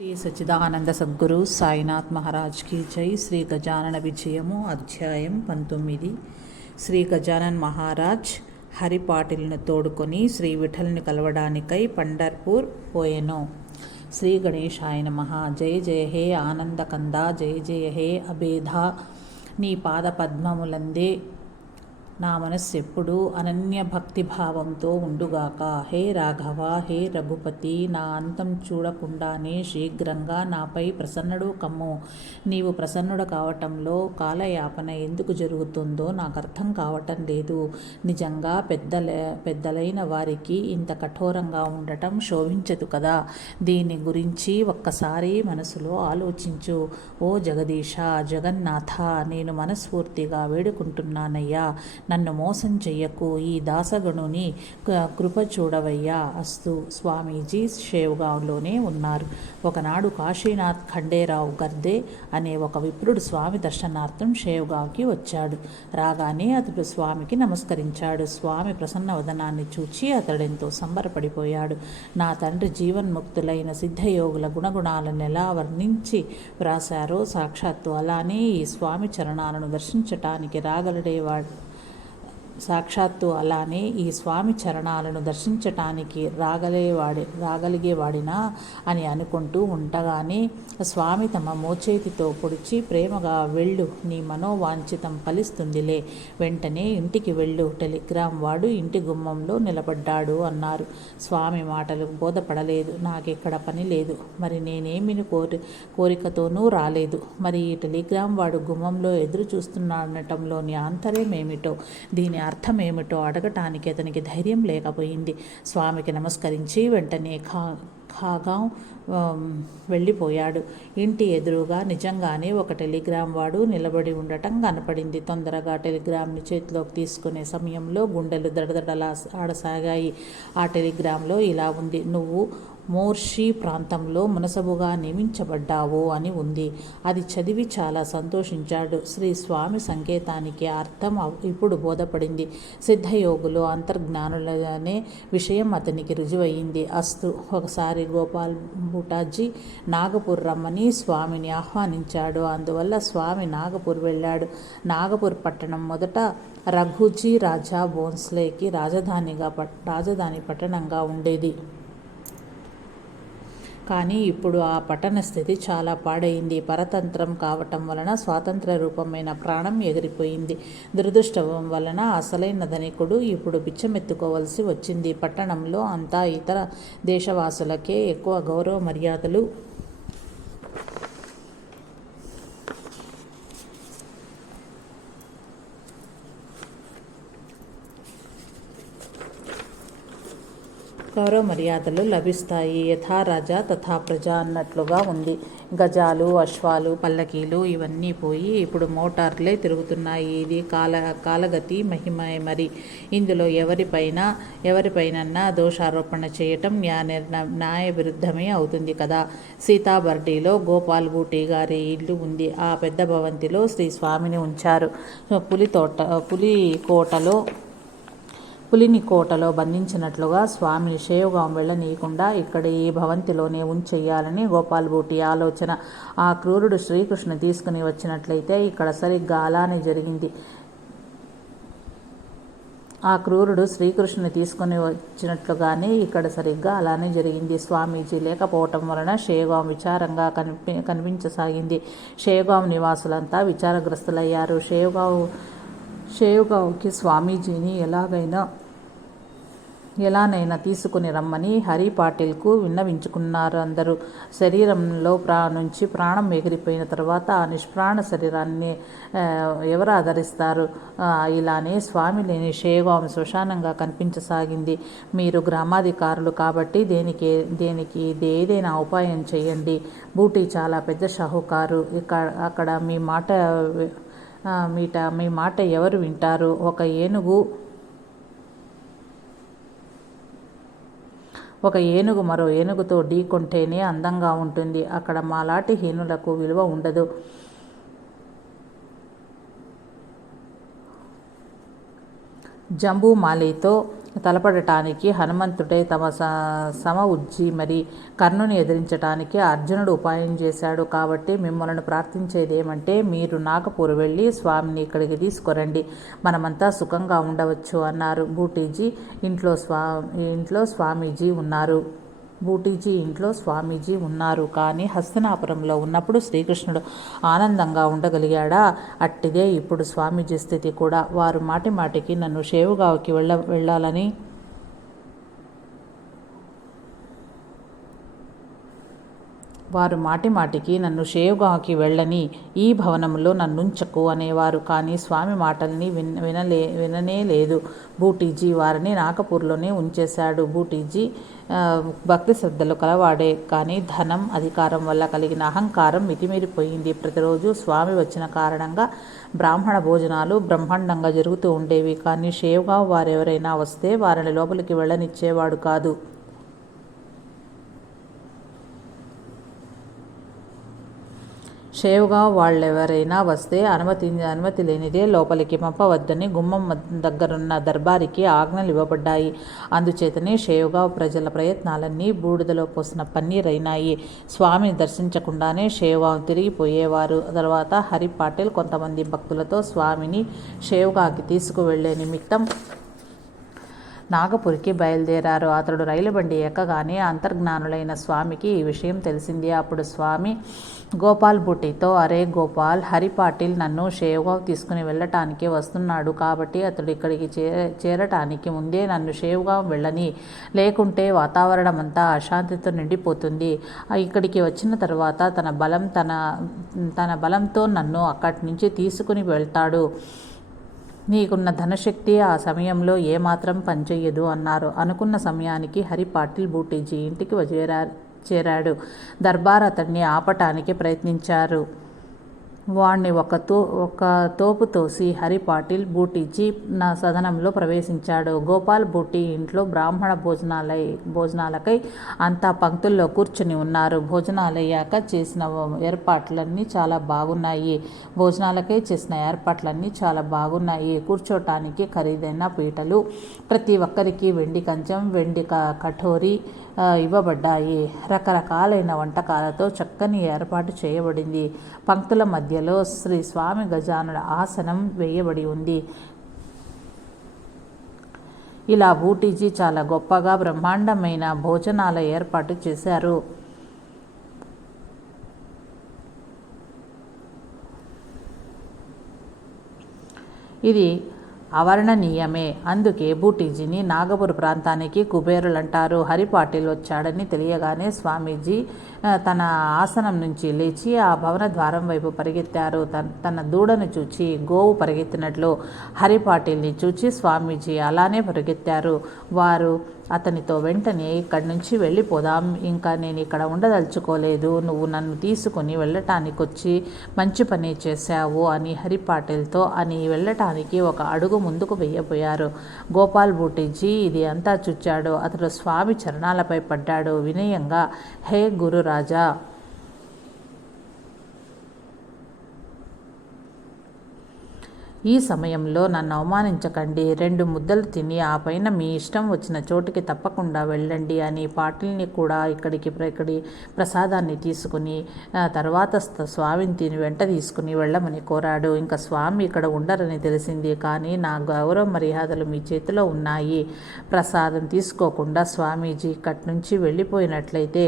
Shri Sachchidananda Sadhguru Sainath Maharaj key జై. శ్రీ గజానన విజయము అధ్యాయం 19. శ్రీ గజానన్ మహారాజ్ హరిపాటిల్ను తోడుకొని శ్రీ విఠల్ని కలవడానికై పండర్పూర్ పోయెను. శ్రీ గణేశాయ నమః. జయ జయ హే ఆనందకంద, జయ జయ హే అభేద. నీ పాద పద్మములందే నా మనస్సు ఎప్పుడూ అనన్య భక్తిభావంతో ఉండుగాక. హే రాఘవ, హే రఘుపతి, నా అంతం చూడకుండానే శీఘ్రంగా నాపై ప్రసన్నుడు కమ్ము. నీవు ప్రసన్నుడు కావటంలో కాలయాపన ఎందుకు జరుగుతుందో నాకు అర్థం కావటం లేదు. నిజంగా పెద్దలైన వారికి ఇంత కఠోరంగా ఉండటం శోభించదు కదా. దీని గురించి ఒక్కసారి మనసులో ఆలోచించు. ఓ జగదీశ, జగన్నాథ, నేను మనస్ఫూర్తిగా వేడుకుంటున్నానయ్యా, నన్ను మోసం చెయ్యకు. ఈ దాసగణుని కృప చూడవయ్యా. అస్తు. స్వామీజీ షేవ్గావ్లోనే ఉన్నారు. ఒకనాడు కాశీనాథ్ ఖండేరావు గర్దే అనే ఒక విప్రుడు స్వామి దర్శనార్థం షేవ్గావ్కి వచ్చాడు. రాగానే అతడు స్వామికి నమస్కరించాడు. స్వామి ప్రసన్న వదనాన్ని చూచి అతడెంతో సంబరపడిపోయాడు. నా తండ్రి జీవన్ముక్తులైన సిద్ధయోగుల గుణగుణాలను ఎలా వర్ణించి వ్రాశారో సాక్షాత్తు అలానే ఈ స్వామి చరణాలను దర్శించటానికి ఈ స్వామి చరణాలను దర్శించటానికి రాగలిగేవాడినా అని అనుకుంటూ ఉండగానే స్వామి తమ మోచేతితో పొడిచి ప్రేమగా వెళ్ళు, నీ మనోవాంఛితం ఫలిస్తుందిలే, వెంటనే ఇంటికి వెళ్ళు, టెలిగ్రామ్ వాడు ఇంటి గుమ్మంలో నిలబడ్డాడు అన్నారు. స్వామి మాటలు బోధపడలేదు. నాకిక్కడ పని లేదు, మరి నేనేమి కోరికతోనూ రాలేదు, మరి ఈ టెలిగ్రామ్ వాడు గుమ్మంలో ఎదురు చూస్తున్నాడటంలోని ఆంతర్యమేమిటో, దీని అర్థమేమిటో అడగటానికి అతనికి ధైర్యం లేకపోయింది. స్వామికి నమస్కరించి వెంటనే ఖాగాం వెళ్ళిపోయాడు. ఇంటి ఎదురుగా నిజంగానే ఒక టెలిగ్రామ్ వాడు నిలబడి ఉండటం కనపడింది. తొందరగా టెలిగ్రామ్ని చేతిలోకి తీసుకునే సమయంలో గుండెలు దడదడలా ఆడసాగాయి. ఆ టెలిగ్రామ్లో ఇలా ఉంది: నువ్వు మోర్షి ప్రాంతంలో మునసబుగా నియమించబడ్డావు అని ఉంది. అది చదివి చాలా సంతోషించాడు. శ్రీ స్వామి సంకేతానికి అర్థం ఇప్పుడు బోధపడింది. సిద్ధయోగులు అంతర్జ్ఞానులనే విషయం అతనికి రుజువయింది. అస్తు. ఒకసారి గోపాల్ బుటాజీ నాగపూర్ రమ్మని స్వామిని ఆహ్వానించాడు. అందువల్ల స్వామి నాగపూర్ వెళ్ళాడు. నాగపూర్ పట్టణం మొదట రఘుజీ రాజా భోన్స్లేకి రాజధాని పట్టణంగా ఉండేది. కానీ ఇప్పుడు ఆ పట్టణ స్థితి చాలా పాడైంది. పరతంత్రం కావటం వలన స్వాతంత్ర రూపమైన ప్రాణం ఎగిరిపోయింది. దురదృష్టం వలన అసలైన ధనికుడు ఇప్పుడు బిచ్చమెత్తుకోవలసి వచ్చింది. పట్టణంలో అంతా ఇతర దేశవాసులకే ఎక్కువ గౌరవ మర్యాదలు లభిస్తాయి. యథా రాజా తథా ప్రజ అన్నట్లుగా ఉంది. గజాలు, అశ్వాలు, పల్లకీలు ఇవన్నీ పోయి ఇప్పుడు మోటార్లే తిరుగుతున్నాయి. ఇది కాలగతి మహిమే. మరి ఇందులో ఎవరిపైనన్నా దోషారోపణ చేయటం న్యాయ విరుద్ధమే అవుతుంది కదా. సీతాబర్డీలో గోపాల్ బూటీ గారి ఇల్లు ఉంది. ఆ పెద్ద భవంతిలో శ్రీ స్వామిని ఉంచారు. పులిని కోటలో బంధించినట్లుగా స్వామిని షేవ్గాం వెళ్ళనీయకుండా ఇక్కడ ఈ భవంతిలోనే ఉంచెయ్యాలని గోపాల్ బూటీ ఆలోచన. ఆ క్రూరుడు శ్రీకృష్ణ తీసుకుని వచ్చినట్లయితే ఇక్కడ సరిగ్గా అలానే జరిగింది. స్వామీజీ లేకపోవటం వలన షేవ్గాం విచారంగా కనిపించసాగింది. షేవ్గాం నివాసులంతా విచారగ్రస్తులయ్యారు. షేవ్గావ్కి స్వామీజీని ఎలానైనా తీసుకుని రమ్మని హరి పాటిల్కు విన్నవించుకున్నారు అందరూ. శరీరంలో నుంచి ప్రాణం ఎగిరిపోయిన తర్వాత ఆ నిష్ప్రాణ శరీరాన్ని ఎవరు ఆదరిస్తారు? ఇలానే స్వామి లేని షేవ్గాం శ్మశానంగా కనిపించసాగింది. మీరు గ్రామాధికారులు కాబట్టి దేనికి ఏదైనా ఉపాయం చేయండి. బూటీ చాలా పెద్ద షాహుకారు. అక్కడ మీ మాట ఎవరు వింటారు? ఒక ఏనుగు మరో ఏనుగుతో ఢీకొంటేనే అందంగా ఉంటుంది. అక్కడ మాలాటి హీనులకు విలువ ఉండదు. జంబూమాలితో తలపడటానికి హనుమంతుడే తమ సమ ఉజ్జి మరి కర్ణుని ఎదిరించటానికి అర్జునుడు ఉపాయం చేశాడు. కాబట్టి మిమ్మల్ని ప్రార్థించేది ఏమంటే, మీరు నాగపూర్ వెళ్ళి స్వామిని ఇక్కడికి తీసుకురండి, మనమంతా సుఖంగా ఉండవచ్చు అన్నారు. బూటీజీ ఇంట్లో స్వామీజీ ఉన్నారు. కానీ హస్తినాపురంలో ఉన్నప్పుడు శ్రీకృష్ణుడు ఆనందంగా ఉండగలిగాడా? అట్టిదే ఇప్పుడు స్వామీజీ స్థితి కూడా. వారు మాటిమాటికి నన్ను షేవుగావ్కి వెళ్ళాలని వెళ్ళని, ఈ భవనంలో నన్నుంచకు అనేవారు. కానీ స్వామి మాటల్ని విననే లేదు బూటీజీ. వారిని నాగపూర్లోనే ఉంచేశాడు. బూటీజీ భక్తి శ్రద్ధలు కలవాడే, కానీ ధనం అధికారం వల్ల కలిగిన అహంకారం మితిమీరిపోయింది. ప్రతిరోజు స్వామి వచ్చిన కారణంగా బ్రాహ్మణ భోజనాలు బ్రహ్మాండంగా జరుగుతూ ఉండేవి. కానీ షేవ్గావ్ వారెవరైనా వస్తే వారిని లోపలికి వెళ్ళనిచ్చేవాడు కాదు. షేవ్గావ్ వాళ్ళెవరైనా వస్తే అనుమతి లేనిదే లోపలికి పంపవద్దని గుమ్మం దగ్గరున్న దర్బారికి ఆజ్ఞలు ఇవ్వబడ్డాయి. అందుచేతనే షేవ్గావ్ ప్రజల ప్రయత్నాలన్నీ బూడిదలో పోసిన పన్నీరైనాయి. స్వామిని దర్శించకుండానే షేవ్గావ్ తిరిగిపోయేవారు. తర్వాత హరి పాటిల్ కొంతమంది భక్తులతో స్వామిని షేవ్గావ్కి తీసుకువెళ్లే నిమిత్తం నాగపూర్కి బయలుదేరారు. అతడు రైలు బండి ఎక్కగానే అంతర్జ్ఞానులైన స్వామికి ఈ విషయం తెలిసింది. అప్పుడు స్వామి గోపాల్ బూటీతో, అరే గోపాల్, హరి పాటిల్ నన్ను షేవ్గావ్ తీసుకుని వెళ్ళటానికి వస్తున్నాడు. కాబట్టి అతడు ఇక్కడికి చేరటానికి ముందే నన్ను షేవ్గావ్ వెళ్ళని, లేకుంటే వాతావరణం అంతా అశాంతితో నిండిపోతుంది. ఇక్కడికి వచ్చిన తర్వాత తన బలంతో నన్ను అక్కడి నుంచి తీసుకుని వెళ్తాడు. నీకున్న ధనశక్తి ఆ సమయంలో ఏమాత్రం పనిచెయ్యదు అన్నారు. అనుకున్న సమయానికి హరి పాటిల్ బూటీజీ ఇంటికి చేరాడు. దర్బార్ అతన్ని ఆపటానికి ప్రయత్నించారు. వాణ్ణి ఒక తోపు తోసి హరి పాటిల్ బూటీజీ నా సదనంలో ప్రవేశించాడు. గోపాల్ బూటీ ఇంట్లో బ్రాహ్మణ భోజనాలకై అంతా పంక్తుల్లో కూర్చుని ఉన్నారు. భోజనాలయ్యాక చేసిన ఏర్పాట్లన్నీ చాలా బాగున్నాయి. కూర్చోటానికి ఖరీదైన పీటలు, ప్రతి ఒక్కరికి వెండి కంచం, వెండి కఠోరీ ఇవ్వబడ్డాయి. రకరకాలైన వంటకాలతో చక్కని ఏర్పాటు చేయబడింది. పంక్తుల మధ్యలో శ్రీ స్వామి గజానుల ఆసనం వేయబడి ఉంది. ఇలా బూటీజీ చాలా గొప్పగా బ్రహ్మాండమైన భోజనాల ఏర్పాటు చేశారు. ఇది అవర్ణనీయమే. అందుకే బూటీజీని నాగపూర్ ప్రాంతానికి కుబేరులంటారు. హరి పాటిల్ వచ్చాడని తెలియగానే స్వామీజీ తన ఆసనం నుంచి లేచి ఆ భవన ద్వారం వైపు పరిగెత్తారు. తన దూడను చూచి గోవు పరిగెత్తినట్లు హరి పాటిల్ని చూచి స్వామీజీ అలానే పరిగెత్తారు. వారు అతనితో వెంటనే ఇక్కడి నుంచి వెళ్ళిపోదాం, ఇంకా నేను ఇక్కడ ఉండదలుచుకోలేదు, నువ్వు నన్ను తీసుకుని వెళ్ళటానికి వచ్చి మంచి పని చేశావు అని హరి పాటిల్తో అని వెళ్ళటానికి ఒక అడుగు ముందుకు వెయ్యబోయారు. గోపాల్ బూటీజీ ఇది అంతా చూచాడు. అతడు స్వామి చరణాలపై పడ్డాడు. వినయంగా, హే గురురాజా, ఈ సమయంలో నన్ను అవమానించకండి. 2 ముద్దలు తిని ఆ పైన మీ ఇష్టం వచ్చిన చోటికి తప్పకుండా వెళ్ళండి అని పాటిల్ని కూడా ఇక్కడి ప్రసాదాన్ని తీసుకుని తర్వాత స్వామిని వెంట తీసుకుని వెళ్ళమని కోరాడు. ఇంకా స్వామి ఇక్కడ ఉండరని తెలిసింది, కానీ నా గౌరవ మర్యాదలు మీ చేతిలో ఉన్నాయి. ప్రసాదం తీసుకోకుండా స్వామీజీ ఇక్కడి నుంచి వెళ్ళిపోయినట్లయితే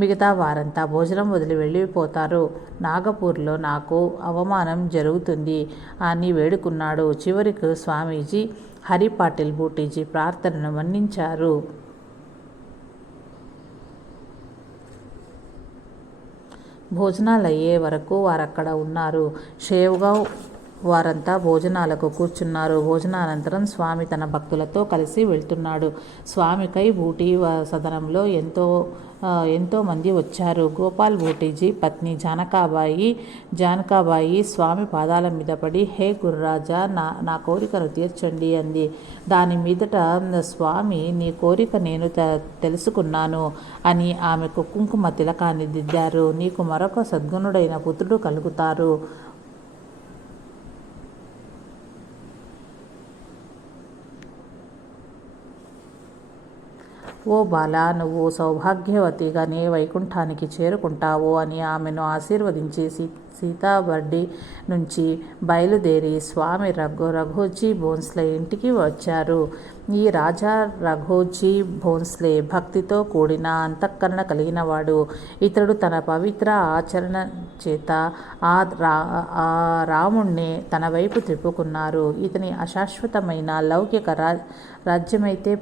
మిగతా వారంతా భోజనం వదిలి వెళ్ళిపోతారు. నాగపూర్లో నాకు అవమానం జరుగుతుంది అని వేడుకున్నాడు. చివరికి స్వామీజీ హరి పాటిల్ బూటీజీ ప్రార్థనను మన్నించారు. భోజనాలయ్యే వరకు వారక్కడ ఉన్నారు. షేవ్గావ్ వారంతా భోజనాలకు కూర్చున్నారు. భోజనానంతరం స్వామి తన భక్తులతో కలిసి వెళ్తున్నాడు. స్వామికై బూటీ సదనంలో ఎంతో మంది వచ్చారు. గోపాల్ బూటీజీ పత్ని జానకాబాయి స్వామి పాదాల మీద పడి, హే గురురాజా, నా కోరికను తీర్చండి అంది. దాని మీదట స్వామి, నీ కోరిక నేను తెలుసుకున్నాను అని ఆమెకు కుంకుమ తిలకాన్ని దిద్దారు. నీకు మరొక సద్గుణుడైన పుత్రుడు కలుగుతారు. ఓ బాల, నువ్వు సౌభాగ్యవతిగానే వైకుంఠానికి చేరుకుంటావు అని ఆమెను ఆశీర్వదించి సీతాబర్డి నుంచి బయలుదేరి స్వామి రఘోజీ భోంస్లే ఇంటికి వచ్చారు. ఈ రాజా రఘోజీ భోంస్లే భక్తితో కూడిన అంతఃకరణ కలిగినవాడు. ఇతడు తన పవిత్ర ఆచరణ చేత ఆ రాముణ్ణి తన వైపు త్రిప్పుకున్నారు. ఇతని అశాశ్వతమైన లౌకిక రాజ్యమైతే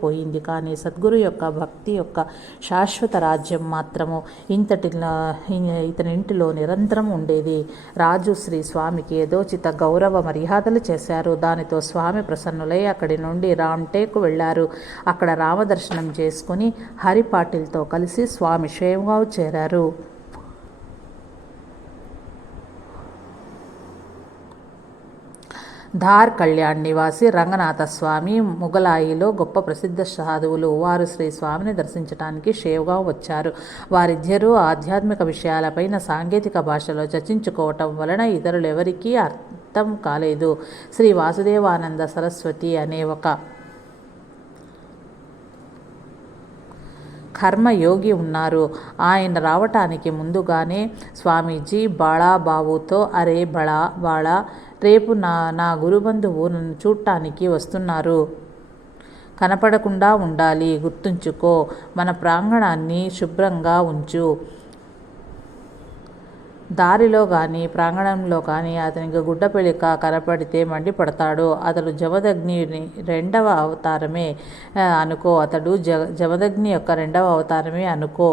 పోయింది. కానీ సద్గురు యొక్క భక్తి యొక్క శాశ్వత రాజ్యం మాత్రము ఇతని ఇంటిలో నిరంతరం ఉండేది. రాజు శ్రీ స్వామికి యథోచిత గౌరవ మర్యాదలు చేశారు. దానితో స్వామి ప్రసన్నులై అక్కడి నుండి రామ్టేకు వెళ్లారు. అక్కడ రామదర్శనం చేసుకుని హరిపాటిల్తో కలిసి స్వామి షేవ్గావ్ చేరారు. ధార్ కళ్యాణ్ నివాసి రంగనాథస్వామి ముగలాయిలో గొప్ప ప్రసిద్ధ సాధువులు. వారు శ్రీ స్వామిని దర్శించడానికి షేవ్గావ్ వచ్చారు. వారిద్దరూ ఆధ్యాత్మిక విషయాలపైన సాంకేతిక భాషలో చర్చించుకోవటం వలన ఇతరులెవరికీ అర్థం కాలేదు. శ్రీ వాసుదేవానంద సరస్వతి అనే ఒక కర్మయోగి ఉన్నారు. ఆయన రావటానికి ముందుగానే స్వామీజీ బాళాబాబుతో, అరే బాళా, రేపు నా గురుబంధువు నన్ను చూడటానికి వస్తున్నారు. కనపడకుండా ఉండాలి. గుర్తుంచుకో. మన ప్రాంగణాన్ని శుభ్రంగా ఉంచు. దారిలో కానీ ప్రాంగణంలో కానీ అతనికి గుడ్డపెలిక కనపడితే మండిపడతాడు. అతడు జమదగ్ని రెండవ అవతారమే అనుకో. జమదగ్ని యొక్క రెండవ అవతారమే అనుకో.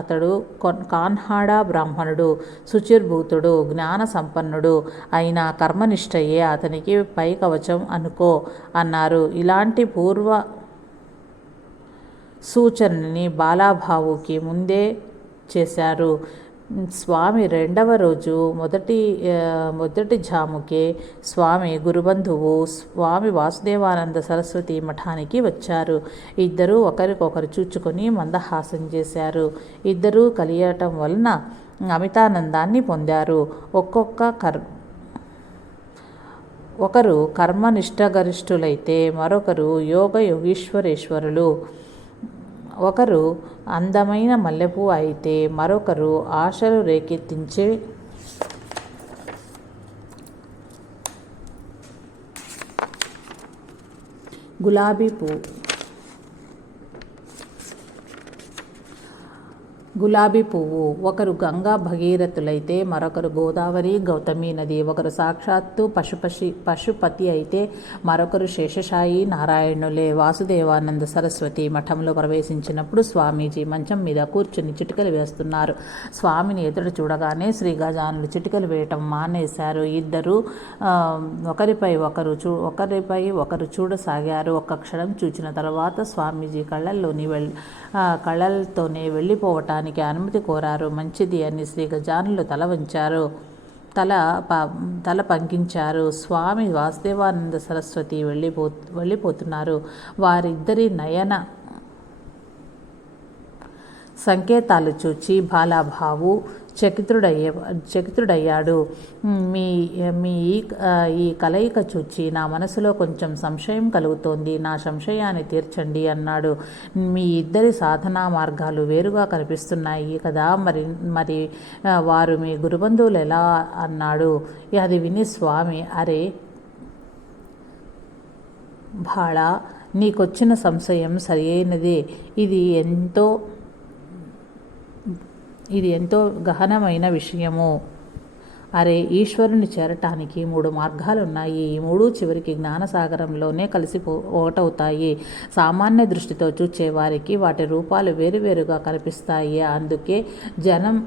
అతడు కాన్హాడా బ్రాహ్మణుడు, శుచిర్భూతుడు, జ్ఞాన సంపన్నుడు అయిన కర్మనిష్టయే అతనికి పై కవచం అనుకో అన్నారు. ఇలాంటి పూర్వ సూచనని బాలాబాబుకి ముందే చేశారు. స్వామి రెండవ రోజు మొదటి జాముకే స్వామి గురుబంధువు స్వామి వాసుదేవానంద సరస్వతి మఠానికి వచ్చారు. ఇద్దరూ ఒకరికొకరు చూచుకొని మందహాసం చేశారు. ఇద్దరూ కలియటం వలన అమితానందాన్ని పొందారు. ఒకరు కర్మనిష్టగరిష్ఠులైతే మరొకరు యోగీశ్వరేశ్వరులు. ఒకరు అందమైన మల్లెపూ అయితే మరొకరు ఆశలు రేకెత్తించే గులాబీ పువ్వు. ఒకరు గంగా భగీరథులైతే మరొకరు గోదావరి గౌతమి నది. ఒకరు సాక్షాత్తు పశుపతి అయితే మరొకరు శేషశాయి నారాయణులే. వాసుదేవానంద సరస్వతి మఠంలో ప్రవేశించినప్పుడు స్వామీజీ మంచం మీద కూర్చుని చిటికలు వేస్తున్నారు. స్వామిని ఎదురు చూడగానే శ్రీ గజానులు చిటికలు వేయటం మానేశారు. ఇద్దరు ఒకరిపై ఒకరు చూడసాగారు. ఒక్క క్షణం చూచిన తర్వాత స్వామీజీ కళ్ళతోనే వెళ్ళిపోవటానికి అనుమతి కోరారు. మంచిది అని శ్రీ గజానులు తల వంచారు. తల పంకించారు. స్వామి వాసుదేవానంద సరస్వతి వెళ్ళిపోతున్నారు. వారిద్దరి నయన సంకేతాలు చూచి బాలాబాబు చకితుడయ్యాడు. మీ ఈ కలయిక చూచి నా మనసులో కొంచెం సంశయం కలుగుతోంది. నా సంశయాన్ని తీర్చండి అన్నాడు. మీ ఇద్దరి సాధనా మార్గాలు వేరుగా కనిపిస్తున్నాయి కదా, మరి వారు మీ గురుబంధువులు ఎలా అన్నాడు. అది విని స్వామి, అరే బాళా, నీకొచ్చిన సంశయం సరియైనదే. ఇది ఎంతో గహనమైన విషయము. అరే, ఈశ్వరుని చేరటానికి 3 మార్గాలున్నాయి. ఈ 3 చివరికి జ్ఞానసాగరంలోనే కలిసి ఒకటవుతాయి. సామాన్య దృష్టితో చూచేవారికి వాటి రూపాలు వేరువేరుగా కనిపిస్తాయి. అందుకే జనం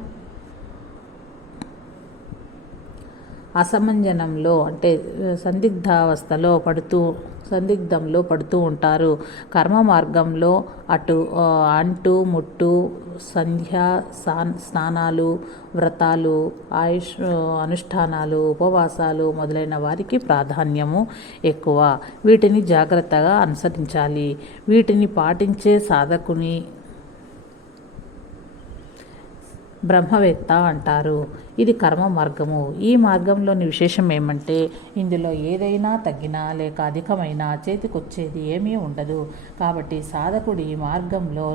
అసమంజనంలో అంటే సందిగ్ధంలో పడుతూ ఉంటారు. కర్మ మార్గంలో అంటు ముట్టు, సంధ్యా స్నానాలు, వ్రతాలు, అనుష్ఠానాలు, ఉపవాసాలు మొదలైన వారికి ప్రాధాన్యము ఎక్కువ. వీటిని జాగ్రత్తగా అనుసరించాలి. వీటిని పాటించే బ్రహ్మవేత్త అంటారు. ఇది కర్మ మార్గము. ఈ మార్గంలోని విశేషం ఏమంటే ఇందులో ఏదైనా తగ్గినా లేక అధికమైనా చేతికొచ్చేది ఏమీ ఉండదు. కాబట్టి సాధకుడు ఈ మార్గంలో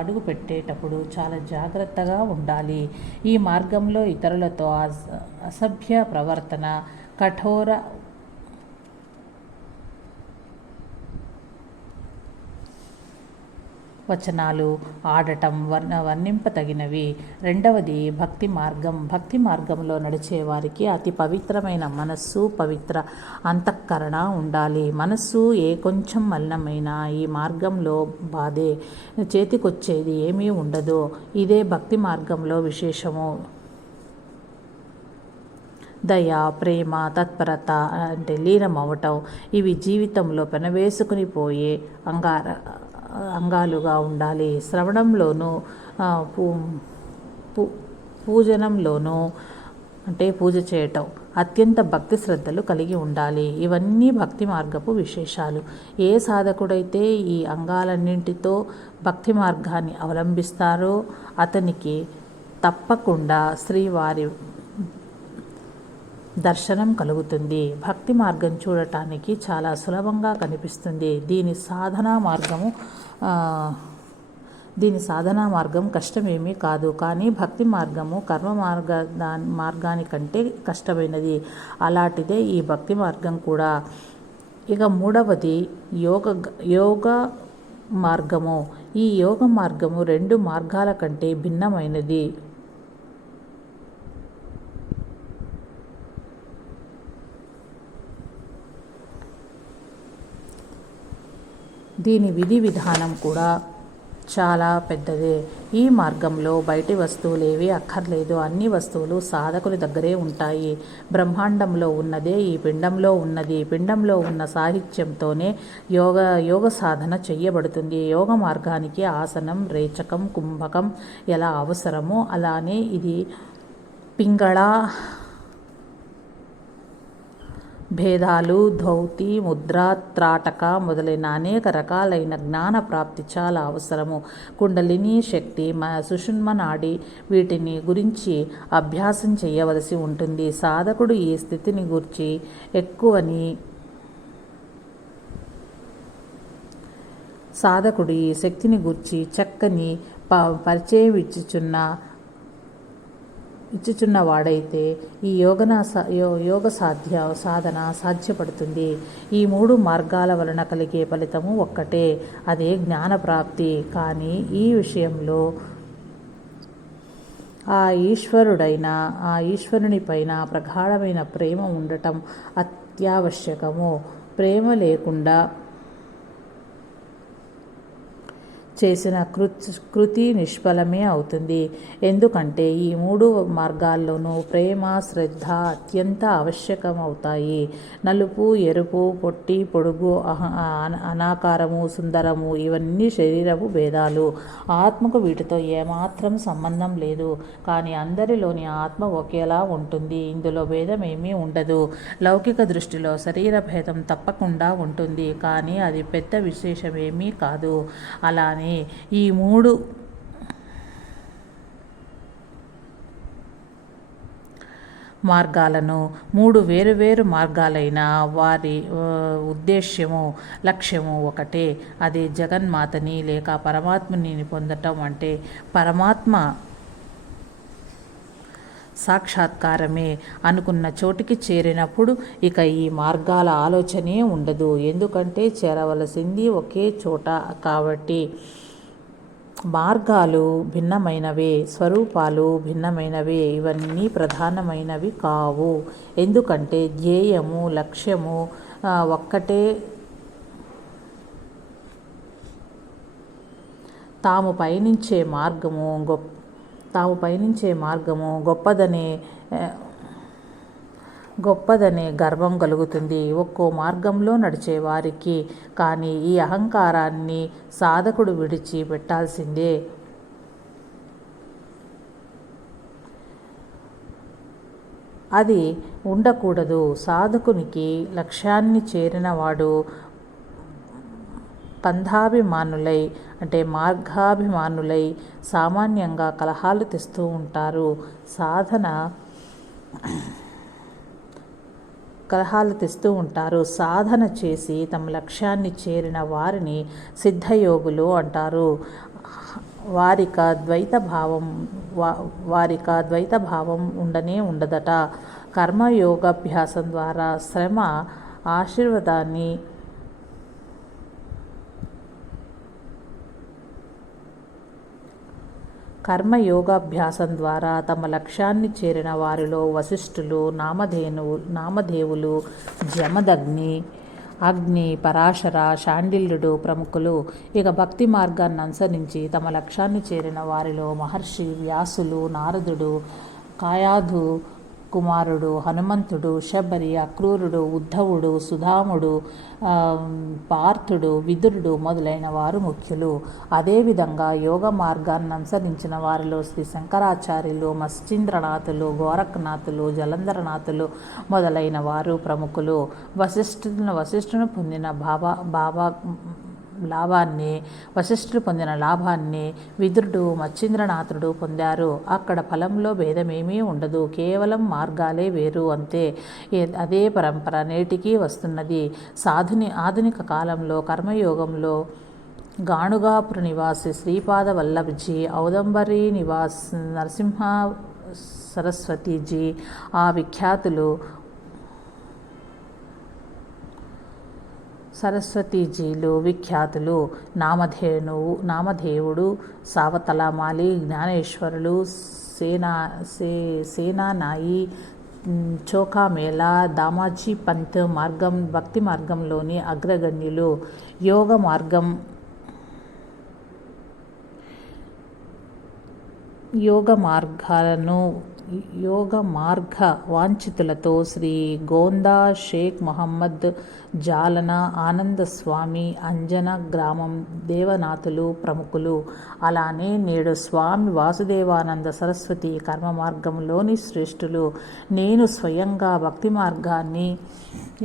అడుగు పెట్టేటప్పుడు చాలా జాగ్రత్తగా ఉండాలి. ఈ మార్గంలో ఇతరులతో అసభ్య ప్రవర్తన, కఠోర వచనాలు ఆడటం వర్ణింపతగినవి. రెండవది భక్తి మార్గం. భక్తి మార్గంలో నడిచే వారికి అతి పవిత్రమైన మనస్సు, పవిత్ర అంతఃకరణ ఉండాలి. మనస్సు ఏ కొంచెం మలినమైనా ఈ మార్గంలో బాధే, చేతికొచ్చేది ఏమీ ఉండదు. ఇదే భక్తి మార్గంలో విశేషము. దయ, ప్రేమ, తత్పరత అంటే లీనమవటం, ఇవి జీవితంలో పెనవేసుకుని పోయే అంగాలుగా ఉండాలి. శ్రవణంలోనూ పూజనంలోనూ అంటే పూజ చేయటం అత్యంత భక్తి శ్రద్ధలు కలిగి ఉండాలి. ఇవన్నీ భక్తి మార్గపు విశేషాలు. ఏ సాధకుడైతే ఈ అంగాలన్నింటితో భక్తి మార్గాన్ని అవలంబిస్తారో అతనికి తప్పకుండా శ్రీవారి దర్శనం కలుగుతుంది. భక్తి మార్గం చూడటానికి చాలా సులభంగా కనిపిస్తుంది. దీని సాధనా మార్గం కష్టమేమీ కాదు. కానీ భక్తి మార్గము కర్మ మార్గానికంటే కష్టమైనది. అలాంటిదే ఈ భక్తి మార్గం కూడా. ఇక మూడవది యోగ మార్గము. ఈ యోగ మార్గము 2 మార్గాల కంటే భిన్నమైనది. దీని విధి విధానం కూడా చాలా పెద్దదే. ఈ మార్గంలో బయటి వస్తువులేవి అక్కర్లేదు. అన్ని వస్తువులు సాధకుని దగ్గరే ఉంటాయి. బ్రహ్మాండంలో ఉన్నదే ఈ పిండంలో ఉన్నది. పిండంలో ఉన్న సాహిత్యంతోనే యోగ సాధన చెయ్యబడుతుంది. యోగ మార్గానికి ఆసనం, రేచకం, కుంభకం ఎలా అవసరమో అలానే ఇది పింగళ, భేదాలు, ధౌతి, ముద్ర, త్రాటక మొదలైన అనేక రకాలైన జ్ఞాన ప్రాప్తి చాలా అవసరము. కుండలిని శక్తి, సుషుమ్న నాడి వీటిని గురించి అభ్యాసం చేయవలసి ఉంటుంది. సాధకుడు ఈ స్థితిని గురించి సాధకుడు ఈ శక్తిని గూర్చి చక్కని పరిచయం ఇచ్చుచున్న వాడైతే ఈ యోగ సాధన సాధ్యపడుతుంది. ఈ 3 మార్గాల వలన కలిగే ఫలితము ఒక్కటే, అదే జ్ఞానప్రాప్తి. కానీ ఈ విషయంలో ఆ ఈశ్వరుని పైన ప్రగాఢమైన ప్రేమ ఉండటం అత్యావశ్యకము. ప్రేమ లేకుండా చేసిన కృతి నిష్ఫలమే అవుతుంది. ఎందుకంటే ఈ 3 మార్గాల్లోనూ ప్రేమ, శ్రద్ధ అత్యంత ఆవశ్యకమవుతాయి. నలుపు, ఎరుపు, పొట్టి, పొడుగు, అనాకారము, సుందరము ఇవన్నీ శరీరపు భేదాలు. ఆత్మకు వీటితో ఏమాత్రం సంబంధం లేదు. కానీ అందరిలోని ఆత్మ ఒకేలా ఉంటుంది. ఇందులో భేదమేమీ ఉండదు. లౌకిక దృష్టిలో శరీర భేదం తప్పకుండా ఉంటుంది. కానీ అది పెద్ద విశేషమేమీ కాదు. అలానే ఈ 3 మార్గాలను 3 వేరువేరు మార్గాలైన వారి ఉద్దేశ్యము, లక్ష్యము ఒకటే. అదే జగన్మాతని లేక పరమాత్మని పొందటం. అంటే పరమాత్మ సాక్షాత్కారమే. అనుకున్న చోటికి చేరినప్పుడు ఇక ఈ మార్గాల ఆలోచనే ఉండదు. ఎందుకంటే చేరవలసింది ఒకే చోట కాబట్టి. మార్గాలు భిన్నమైనవే, స్వరూపాలు భిన్నమైనవే. ఇవన్నీ ప్రధానమైనవి కావు. ఎందుకంటే ధ్యేయము, లక్ష్యము ఒక్కటే. తాము పయనించే మార్గము గొప్పదనే గర్వం కలుగుతుంది ఒక్కో మార్గంలో నడిచే వారికి. కానీ ఈ అహంకారాన్ని సాధకుడు విడిచి పెట్టాల్సిందే. అది ఉండకూడదు. సాధకునికి లక్ష్యాన్ని చేరినవాడు పంథాభిమానులై అంటే మార్గాభిమానులై సామాన్యంగా కలహాలు తెస్తూ ఉంటారు. సాధన చేసి తమ లక్ష్యాన్ని చేరిన వారిని సిద్ధయోగులు అంటారు. వారిక ద్వైత భావం ఉండనే ఉండదట. కర్మయోగాభ్యాసం ద్వారా తమ లక్ష్యాన్ని చేరిన వారిలో వశిష్ఠులు, నామదేవులు, జమదగ్ని, అగ్ని, పరాశర, శాండిల్యుడు ప్రముఖులు. ఇక భక్తి మార్గాన్ని అనుసరించి తమ లక్ష్యాన్ని చేరిన వారిలో మహర్షి వ్యాసులు, నారదుడు, కాయాధు కుమారుడు, హనుమంతుడు, శబరి, అక్రూరుడు, ఉద్ధవుడు, సుధాముడు, పార్థుడు, విదురుడు మొదలైన వారు ముఖ్యులు. అదేవిధంగా యోగ మార్గాన్ని అనుసరించిన వారిలో శ్రీ శంకరాచార్యులు, మత్స్యేంద్రనాథులు, గోరఖనాథులు, జలంధరనాథులు మొదలైన వారు ప్రముఖులు. వశిష్ఠుడు పొందిన లాభాన్ని విదురుడు, మత్స్యేంద్రనాథుడు పొందారు. అక్కడ ఫలంలో భేదమేమీ ఉండదు, కేవలం మార్గాలే వేరు అంతే. అదే పరంపర నేటికీ వస్తున్నది. ఆధునిక కాలంలో కర్మయోగంలో గాణుగాపుర నివాసి శ్రీపాద వల్లభజీ, ఔదంబరి నివాస్ నరసింహ సరస్వతీజీ ఆ విఖ్యాతులు సరస్వతీజీలు విఖ్యాతులు. నామదేవుడు, సావతలమాలి, జ్ఞానేశ్వరులు, సేనానాయి, చోఖామేళా, దామాజీ పంత్ భక్తి మార్గంలోని అగ్రగణ్యులు. యోగ మార్గ వాంఛితులతో శ్రీ గోందా, షేక్ మొహమ్మద్, జాలన, ఆనందస్వామి, అంజన గ్రామం దేవనాథులు ప్రముఖులు. అలానే నేడు స్వామి వాసుదేవానంద సరస్వతి కర్మ మార్గంలోని శ్రేష్ఠులు. నేను స్వయంగా భక్తి మార్గాన్ని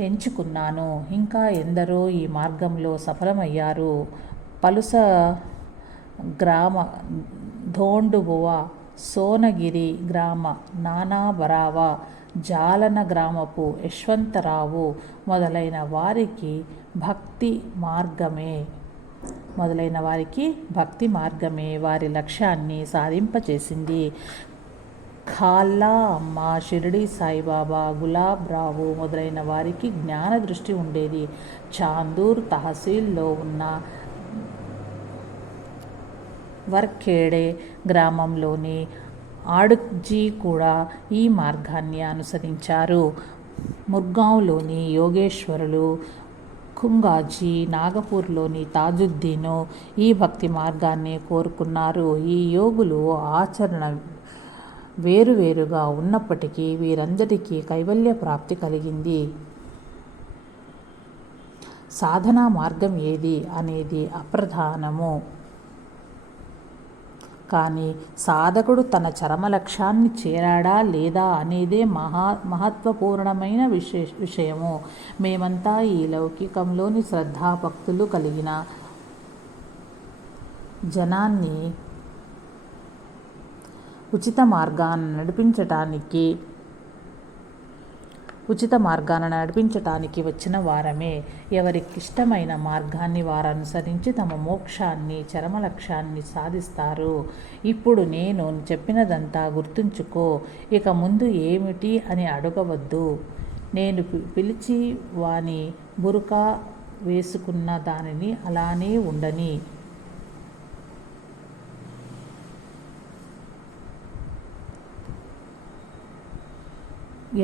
ఎంచుకున్నాను. ఇంకా ఎందరో ఈ మార్గంలో సఫలమయ్యారు. పలుస గ్రామ ధోండుబువ, సోనగిరి గ్రామ నానాబరావ, జాలన గ్రామపు యశ్వంతరావు మొదలైన వారికి భక్తి మార్గమే వారి లక్ష్యాన్ని సాధింపచేసింది. ఖాల్లా అమ్మ, షిరిడి సాయిబాబా, గులాబ్ రావు మొదలైన వారికి జ్ఞాన దృష్టి ఉండేది. చాందూర్ తహసీల్లో ఉన్న వర్ఖేడే గ్రామంలోని ఆడుక్జీ కూడా ఈ మార్గాన్ని అనుసరించారు. ముర్గాంలోని యోగేశ్వరులు, కుంగాజీ, నాగపూర్లోని తాజుద్దీను ఈ భక్తి మార్గాన్ని కోరుకున్నారు. ఈ యోగులు ఆచరణ వేరువేరుగా ఉన్నప్పటికీ వీరందరికీ కైవల్య ప్రాప్తి కలిగింది. సాధనా మార్గం ఏది అనేది అప్రధానము. కానీ సాధకుడు తన చరమ లక్ష్యాన్ని చేరాడా లేదా అనేదే మహత్వపూర్ణమైన విషయము. మేమంతా ఈ లౌకికంలోని శ్రద్ధాభక్తులు కలిగిన జనాన్ని ఉచిత మార్గాన్ని నడిపించటానికి వచ్చిన వారమే. ఎవరికిష్టమైన మార్గాన్ని వారు అనుసరించి తమ మోక్షాన్ని, చరమ లక్ష్యాన్ని సాధిస్తారు. ఇప్పుడు నేను చెప్పినదంతా గుర్తుంచుకో. ఇక ముందు ఏమిటి అని అడగవద్దు. నేను పిలిచి వాని బురకా వేసుకున్న దానిని అలానే ఉండని.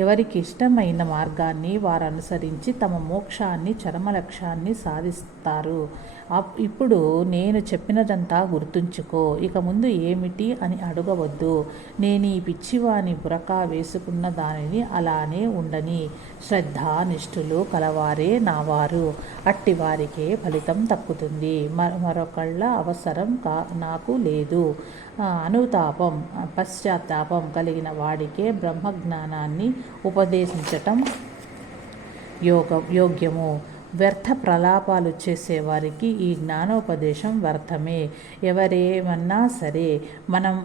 ఎవరికి ఇష్టమైన మార్గాన్ని వారు అనుసరించి తమ మోక్షాన్ని, చరమ లక్ష్యాన్ని సాధిస్తారు. ఇప్పుడు నేను చెప్పినదంతా గుర్తుంచుకో. ఇక ముందు ఏమిటి అని అడగవద్దు. నేను ఈ పిచ్చివాని బురకా వేసుకున్న దానిని అలానే ఉండని. శ్రద్ధానిష్ఠులు కలవారే నావారు. అట్టివారికే ఫలితం దక్కుతుంది. మరొకళ్ళ అవసరం నాకు లేదు. అనుతాపం, పశ్చాత్తాపం కలిగిన వాడికే బ్రహ్మజ్ఞానాన్ని ఉపదేశించటం యోగ్యము. వ్యర్థ ప్రలాపాలు చేసేవారికి ఈ జ్ఞానోపదేశం వ్యర్థమే. ఎవరేమన్నా సరే మనం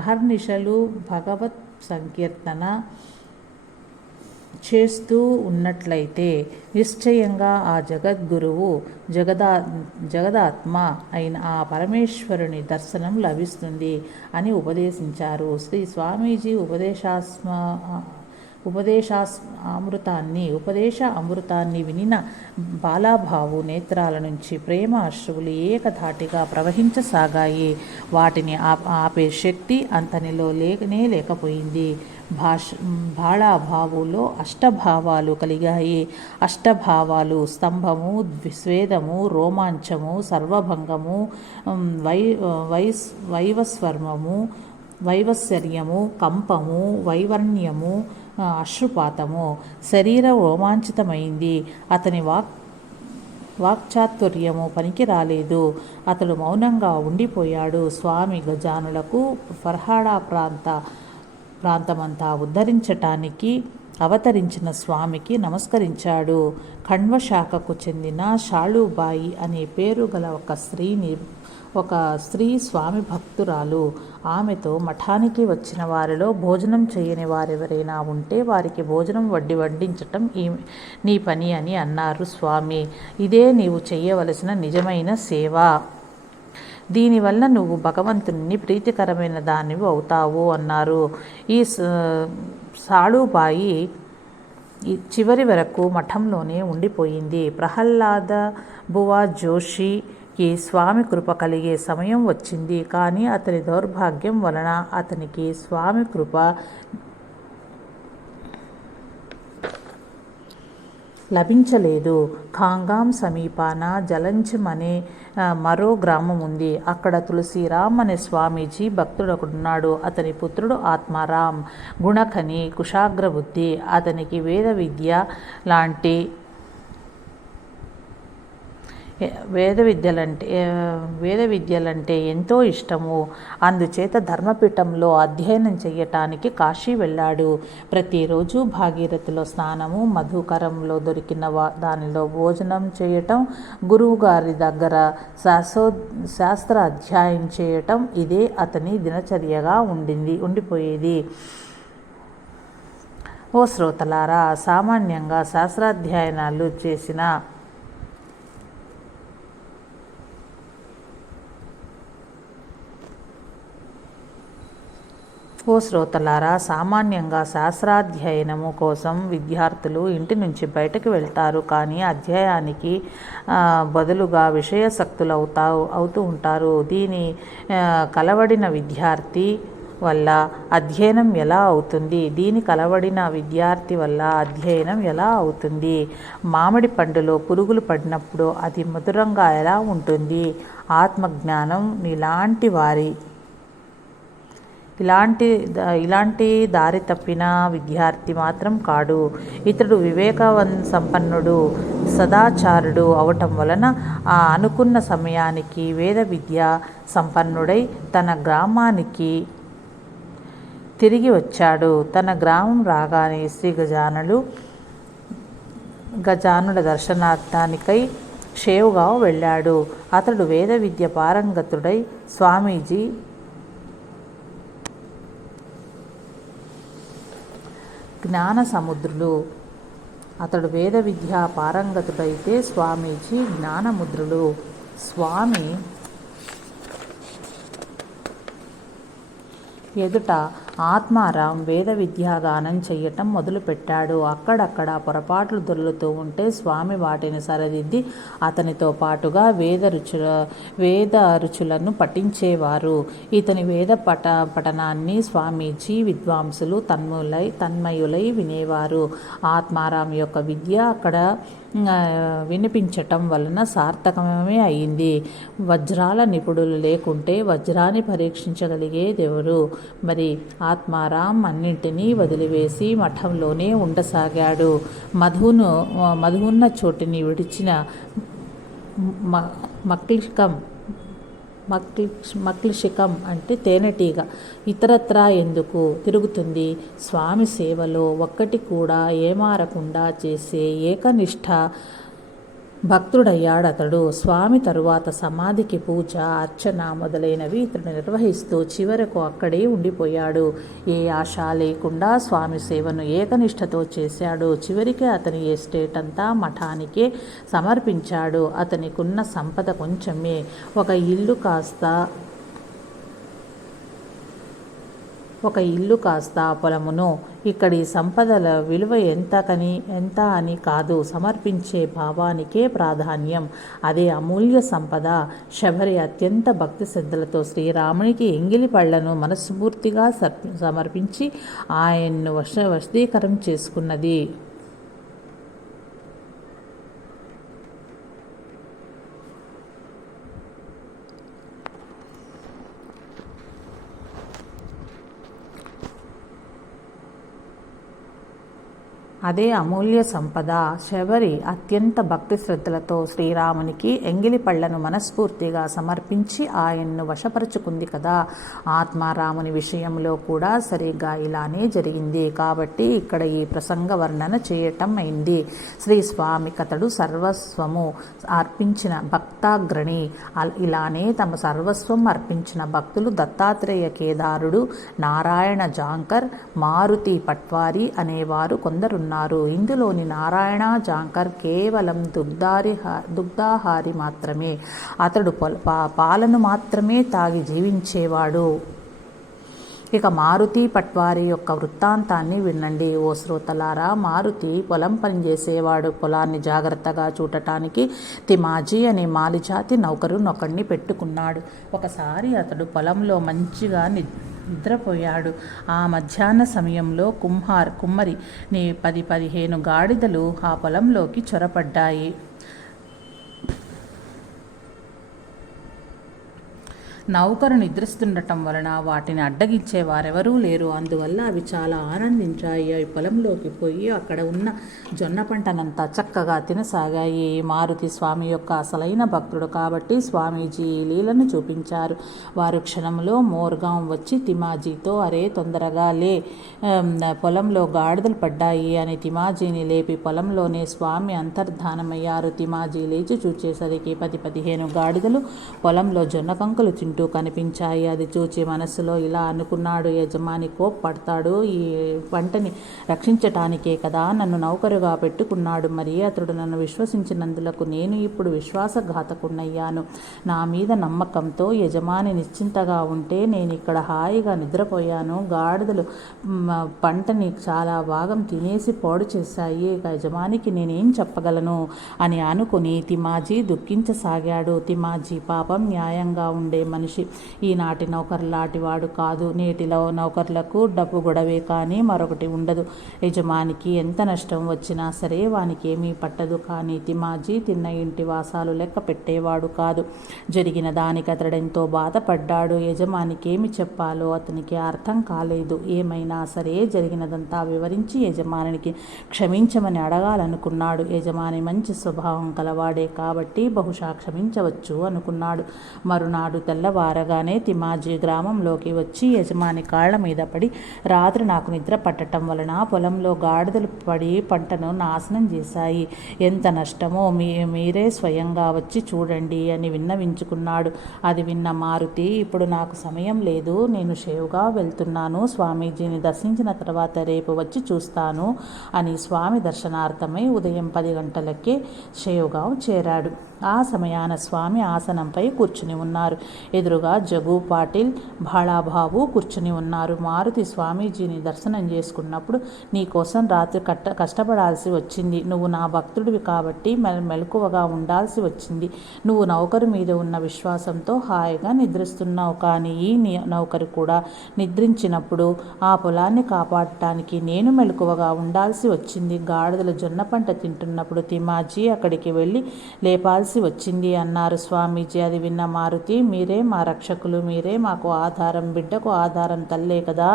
అహర్నిశలు భగవత్ సంకీర్తన చేస్తూ ఉన్నట్లయితే నిశ్చయంగా ఆ జగద్గురువు జగదాత్మ అయిన ఆ పరమేశ్వరుని దర్శనం లభిస్తుంది అని ఉపదేశించారు. శ్రీ స్వామీజీ ఉపదేశ అమృతాన్ని వినిన బాలాభావు నేత్రాల నుంచి ప్రేమ అశ్రువులు ఏకధాటిగా ప్రవహించసాగాయి. వాటిని ఆపే శక్తి అంతనిలో లేకపోయింది. బాలాభావులో అష్టభావాలు కలిగాయి. అష్టభావాలు స్తంభము, స్వేదము, రోమాంచము, సర్వభంగము, వైవస్వర్మము, వైవస్వర్యము, కంపము, వైవర్ణ్యము, అశ్రుపాతము. శరీరం రోమాంచితమైంది. అతని వాక్చాతుర్యము పనికి రాలేదు. అతడు మౌనంగా ఉండిపోయాడు. స్వామి గజానులకు ఫర్హాడా ప్రాంతమంతా ఉద్ధరించటానికి అవతరించిన స్వామికి నమస్కరించాడు. ఖండ్వ శాఖకు చెందిన షాళుబాయి అనే పేరు గల ఒక స్త్రీ స్వామి భక్తురాలు. ఆమెతో మఠానికి వచ్చిన వారిలో భోజనం చేయని వారెవరైనా ఉంటే వారికి భోజనం వడ్డించటం నీ పని అని అన్నారు స్వామి. ఇదే నీవు చేయవలసిన నిజమైన సేవ. దీనివల్ల నువ్వు భగవంతుని ప్రీతికరమైన దానివి అవుతావు అన్నారు. ఈ సాళుబాయి చివరి వరకు మఠంలోనే ఉండిపోయింది. ప్రహ్లాద బువా జోషికి స్వామి కృప కలిగే సమయం వచ్చింది. కానీ అతని దౌర్భాగ్యం వలన అతనికి స్వామి కృప లభించలేదు. ఖాంగాం సమీపాన జలంచం అనే మరో గ్రామం ఉంది. అక్కడ తులసిరామ్ అనే స్వామీజీ భక్తుడొకడున్నాడు. అతని పుత్రుడు ఆత్మారాం గుణఖని, కుశాగ్రబుద్ధి. అతనికి వేద విద్యలంటే ఎంతో ఇష్టము. అందుచేత ధర్మపీఠంలో అధ్యయనం చేయటానికి కాశీ వెళ్ళాడు. ప్రతిరోజు భాగీరథిలో స్నానము, మధుకరంలో దొరికిన దానిలో భోజనం చేయటం, గురువుగారి దగ్గర శాస్త్ర అధ్యయనం చేయటం ఇదే అతని దినచర్యగా ఉండిపోయేది. ఓ శ్రోతలారా, సామాన్యంగా శాస్త్రాధ్యయనాలు చేసిన శాస్త్రాధ్యయనము కోసం విద్యార్థులు ఇంటి నుంచి బయటకు వెళ్తారు. కానీ అధ్యయనానికి బదులుగా విషయాసక్తులు అవుతూ ఉంటారు. దీని కలవడిన విద్యార్థి వల్ల అధ్యయనం ఎలా అవుతుంది? మామిడి పండులో పురుగులు పడినప్పుడు అది మధురంగా ఎలా ఉంటుంది? ఆత్మజ్ఞానం ఇలాంటి దారి తప్పిన విద్యార్థి మాత్రం కాడు. ఇతడు సంపన్నుడు, సదాచారుడు అవటం వలన అనుకున్న సమయానికి వేద విద్య సంపన్నుడై తన గ్రామానికి తిరిగి వచ్చాడు. తన గ్రామం రాగానే శ్రీ గజానుల దర్శనార్థానికై షేవుగావ్ వెళ్ళాడు. అతడు వేద విద్య పారంగతుడై స్వామీజీ జ్ఞాన సముద్రులు. అతడు వేద విద్యా పారంగతుడైతే స్వామీజీ జ్ఞానముద్రులు. స్వామి ఎదుట ఆత్మారాం వేద విద్యాగానం చెయ్యటం మొదలుపెట్టాడు. అక్కడక్కడ పొరపాట్లు దొర్లుతూ ఉంటే స్వామి వాటిని సరిదిద్ది అతనితో పాటుగా వేద రుచులను పఠించేవారు. ఇతని వేద పఠనాన్ని స్వామీజీ విద్వాంసులు తన్మయులై వినేవారు. ఆత్మారాం యొక్క విద్య అక్కడ వినిపించటం వలన సార్థకమే అయింది. వజ్రాల నిపుణులు లేకుంటే వజ్రాన్ని పరీక్షించగలిగేదెవరు? మరి ఆత్మారాం అన్నింటినీ వదిలివేసి మఠంలోనే ఉండసాగాడు. మధువున్న చోటిని విడిచిన మక్లిషికం అంటే తేనెటీగ ఇతరత్రా ఎందుకు తిరుగుతుంది? స్వామి సేవలో ఒక్కటి కూడా ఏమారకుండా చేసే ఏకనిష్ట భక్తుడయ్యాడతడు. స్వామి తరువాత సమాధికి పూజ, అర్చన మొదలైనవి ఇతడు నిర్వహిస్తూ చివరకు అక్కడే ఉండిపోయాడు. ఏ ఆశ లేకుండా స్వామి సేవను ఏకనిష్టతో చేశాడు. చివరికి అతని ఎస్టేట్ అంతా మఠానికే సమర్పించాడు. అతనికున్న సంపద కొంచెమే. ఒక ఇల్లు కాస్త పొలమును. ఇక్కడి సంపదల విలువ ఎంత అని కాదు, సమర్పించే భావానికే ప్రాధాన్యం. అదే అమూల్య సంపద. శబరి అత్యంత భక్తి శ్రద్ధలతో శ్రీరామునికి ఎంగిలి పళ్లను మనస్ఫూర్తిగా సమర్పించి ఆయన్ను వశీకరం చేసుకున్నది. అదే అమూల్య సంపద. శబరి అత్యంత భక్తి శ్రద్ధలతో శ్రీరామునికి ఎంగిలి పళ్లను మనస్ఫూర్తిగా సమర్పించి ఆయన్ను వశపరుచుకుంది కదా. ఆత్మారాముని విషయంలో కూడా సరిగ్గా ఇలానే జరిగింది. కాబట్టి ఇక్కడ ఈ ప్రసంగ వర్ణన చేయటం అయింది. శ్రీ స్వామి కథడు సర్వస్వము అర్పించిన భక్తాగ్రణి. ఇలానే తమ సర్వస్వం అర్పించిన భక్తులు దత్తాత్రేయ కేదారుడు, నారాయణ జాంకర్, మారుతి పట్వారి అనేవారు కొందరున్నారు. ఇందులోని నారాయణ జాంకర్ కేవలం దుగ్ధాహారి మాత్రమే. అతడు పాలను మాత్రమే తాగి జీవించేవాడు. ఇక మారుతి పట్వారి యొక్క వృత్తాంతాన్ని వినండి ఓ శ్రోతలారా. మారుతి పొలం పనిచేసేవాడు. పొలాన్ని జాగ్రత్తగా చూడటానికి తిమాజీ అనే మాలిజాతి నౌకరునొకడిని పెట్టుకున్నాడు. ఒకసారి అతడు పొలంలో మంచిగా నిద్రపోయాడు. ఆ మధ్యాహ్న సమయంలో కుమ్మరి 10-15 గాడిదలు ఆ పొలంలోకి చొరపడ్డాయి. నౌకరు నిద్రిస్తుండటం వలన వాటిని అడ్డగించే వారెవరూ లేరు. అందువల్ల అవి చాలా ఆనందించాయి. అవి పొలంలోకి పోయి అక్కడ ఉన్న జొన్న పంటనంతా చక్కగా తినసాగాయి. మారుతి స్వామి యొక్క అసలైన భక్తుడు కాబట్టి స్వామీజీ లీలను చూపించారు. వారు క్షణంలో మోర్గాం వచ్చి తిమాజీతో అరే తొందరగా లే, పొలంలో గాడిదలు పడ్డాయి అని తిమాజీని లేపి పొలంలోనే స్వామి అంతర్ధానమయ్యారు. తిమాజీ లేచి చూచేసరికి 10-15 గాడిదలు పొలంలో జొన్న కంకులు కనిపించాయి. అది చూచి మనసులో ఇలా అనుకున్నాడు, యజమాని కోప్పడతాడు. ఈ పంటని రక్షించటానికే కదా నన్ను నౌకరుగా పెట్టుకున్నాడు. మరి అతడు నన్ను విశ్వసించినందులకు నేను ఇప్పుడు విశ్వాసఘాతకున్నయ్యాను. నా మీద నమ్మకంతో యజమాని నిశ్చింతగా ఉంటే నేను ఇక్కడ హాయిగా నిద్రపోయాను. గాడిదలు పంటని చాలా భాగం తినేసి పాడు చేశాయి. యజమానికి నేనేం చెప్పగలను అని అనుకుని తిమాజీ దుఃఖించసాగాడు. తిమాజీ పాపం న్యాయంగా ఉండే మనిషి. ఈనాటి నౌకర్లాంటివాడు కాదు. నేటిలో నౌకర్లకు డబ్బు గొడవే కానీ మరొకటి ఉండదు. యజమానికి ఎంత నష్టం వచ్చినా సరే వానికి ఏమీ పట్టదు. కానీ తిమాజీ తిన్న ఇంటి వాసాలు లెక్క పెట్టేవాడు కాదు. జరిగిన దానికి అతడెంతో బాధపడ్డాడు. యజమానికి ఏమి చెప్పాలో అతనికి అర్థం కాలేదు. ఏమైనా సరే జరిగినదంతా వివరించి యజమానికి క్షమించమని అడగాలనుకున్నాడు. యజమాని మంచి స్వభావం కలవాడే కాబట్టి బహుశా క్షమించవచ్చు అనుకున్నాడు. మరునాడు తెల్లవారగానే తిమాజీ గ్రామంలోకి వచ్చి యజమాని కాళ్ల మీద పడి, రాత్రి నాకు నిద్ర పట్టడం వలన పొలంలో గాడిదలు పడి పంటను నాశనం చేశాయి. ఎంత నష్టమో మీరే స్వయంగా వచ్చి చూడండి అని విన్నవించుకున్నాడు. అది విన్న మారుతి, ఇప్పుడు నాకు సమయం లేదు, నేను షేవ్గా వెళ్తున్నాను. స్వామీజీని దర్శించిన తర్వాత రేపు వచ్చి చూస్తాను అని స్వామి దర్శనార్థమై ఉదయం 10 గంటలకే షేవ్గా చేరాడు. ఆ సమయాన స్వామి ఆసనంపై కూర్చుని ఉన్నారు. ఎదురుగా జగు పాటిల్, భాళాబాబు కూర్చుని ఉన్నారు. మారుతి స్వామీజీని దర్శనం చేసుకున్నప్పుడు, నీకోసం రాత్రి కష్టపడాల్సి వచ్చింది. నువ్వు నా భక్తుడివి కాబట్టి మెలకువగా ఉండాల్సి వచ్చింది. నువ్వు నౌకరు మీద ఉన్న విశ్వాసంతో హాయిగా నిద్రిస్తున్నావు. కానీ ఈ నౌకరు కూడా నిద్రించినప్పుడు ఆ పొలాన్ని కాపాడటానికి నేను మెలకువగా ఉండాల్సి వచ్చింది. గాడిదలు జొన్న పంట తింటున్నప్పుడు తిమాజీ అక్కడికి వెళ్ళి లేపాల్సి వచ్చింది అన్నారు స్వామీజీ. అది విన్న మారుతి, మీరే మా రక్షకులు, మీరే మాకు ఆధారం, బిడ్డకు ఆధారం తల్లే కదా.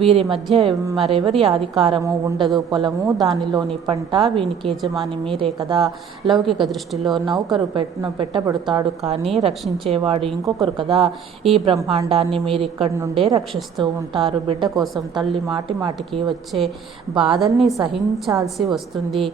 వీరి మధ్య మరెవరి అధికారము ఉండదు. పొలము, దానిలోని పంట, వీనికి యజమాని మీరే కదా. లౌకిక దృష్టిలో నౌకరు పెట్టబడతాడు కానీ రక్షించేవాడు ఇంకొకరు కదా. ఈ బ్రహ్మాండాన్ని మీరు ఇక్కడి నుండే రక్షిస్తూ ఉంటారు. బిడ్డ కోసం తల్లి మాటికి వచ్చే బాధల్ని సహించాల్సి వస్తుంది.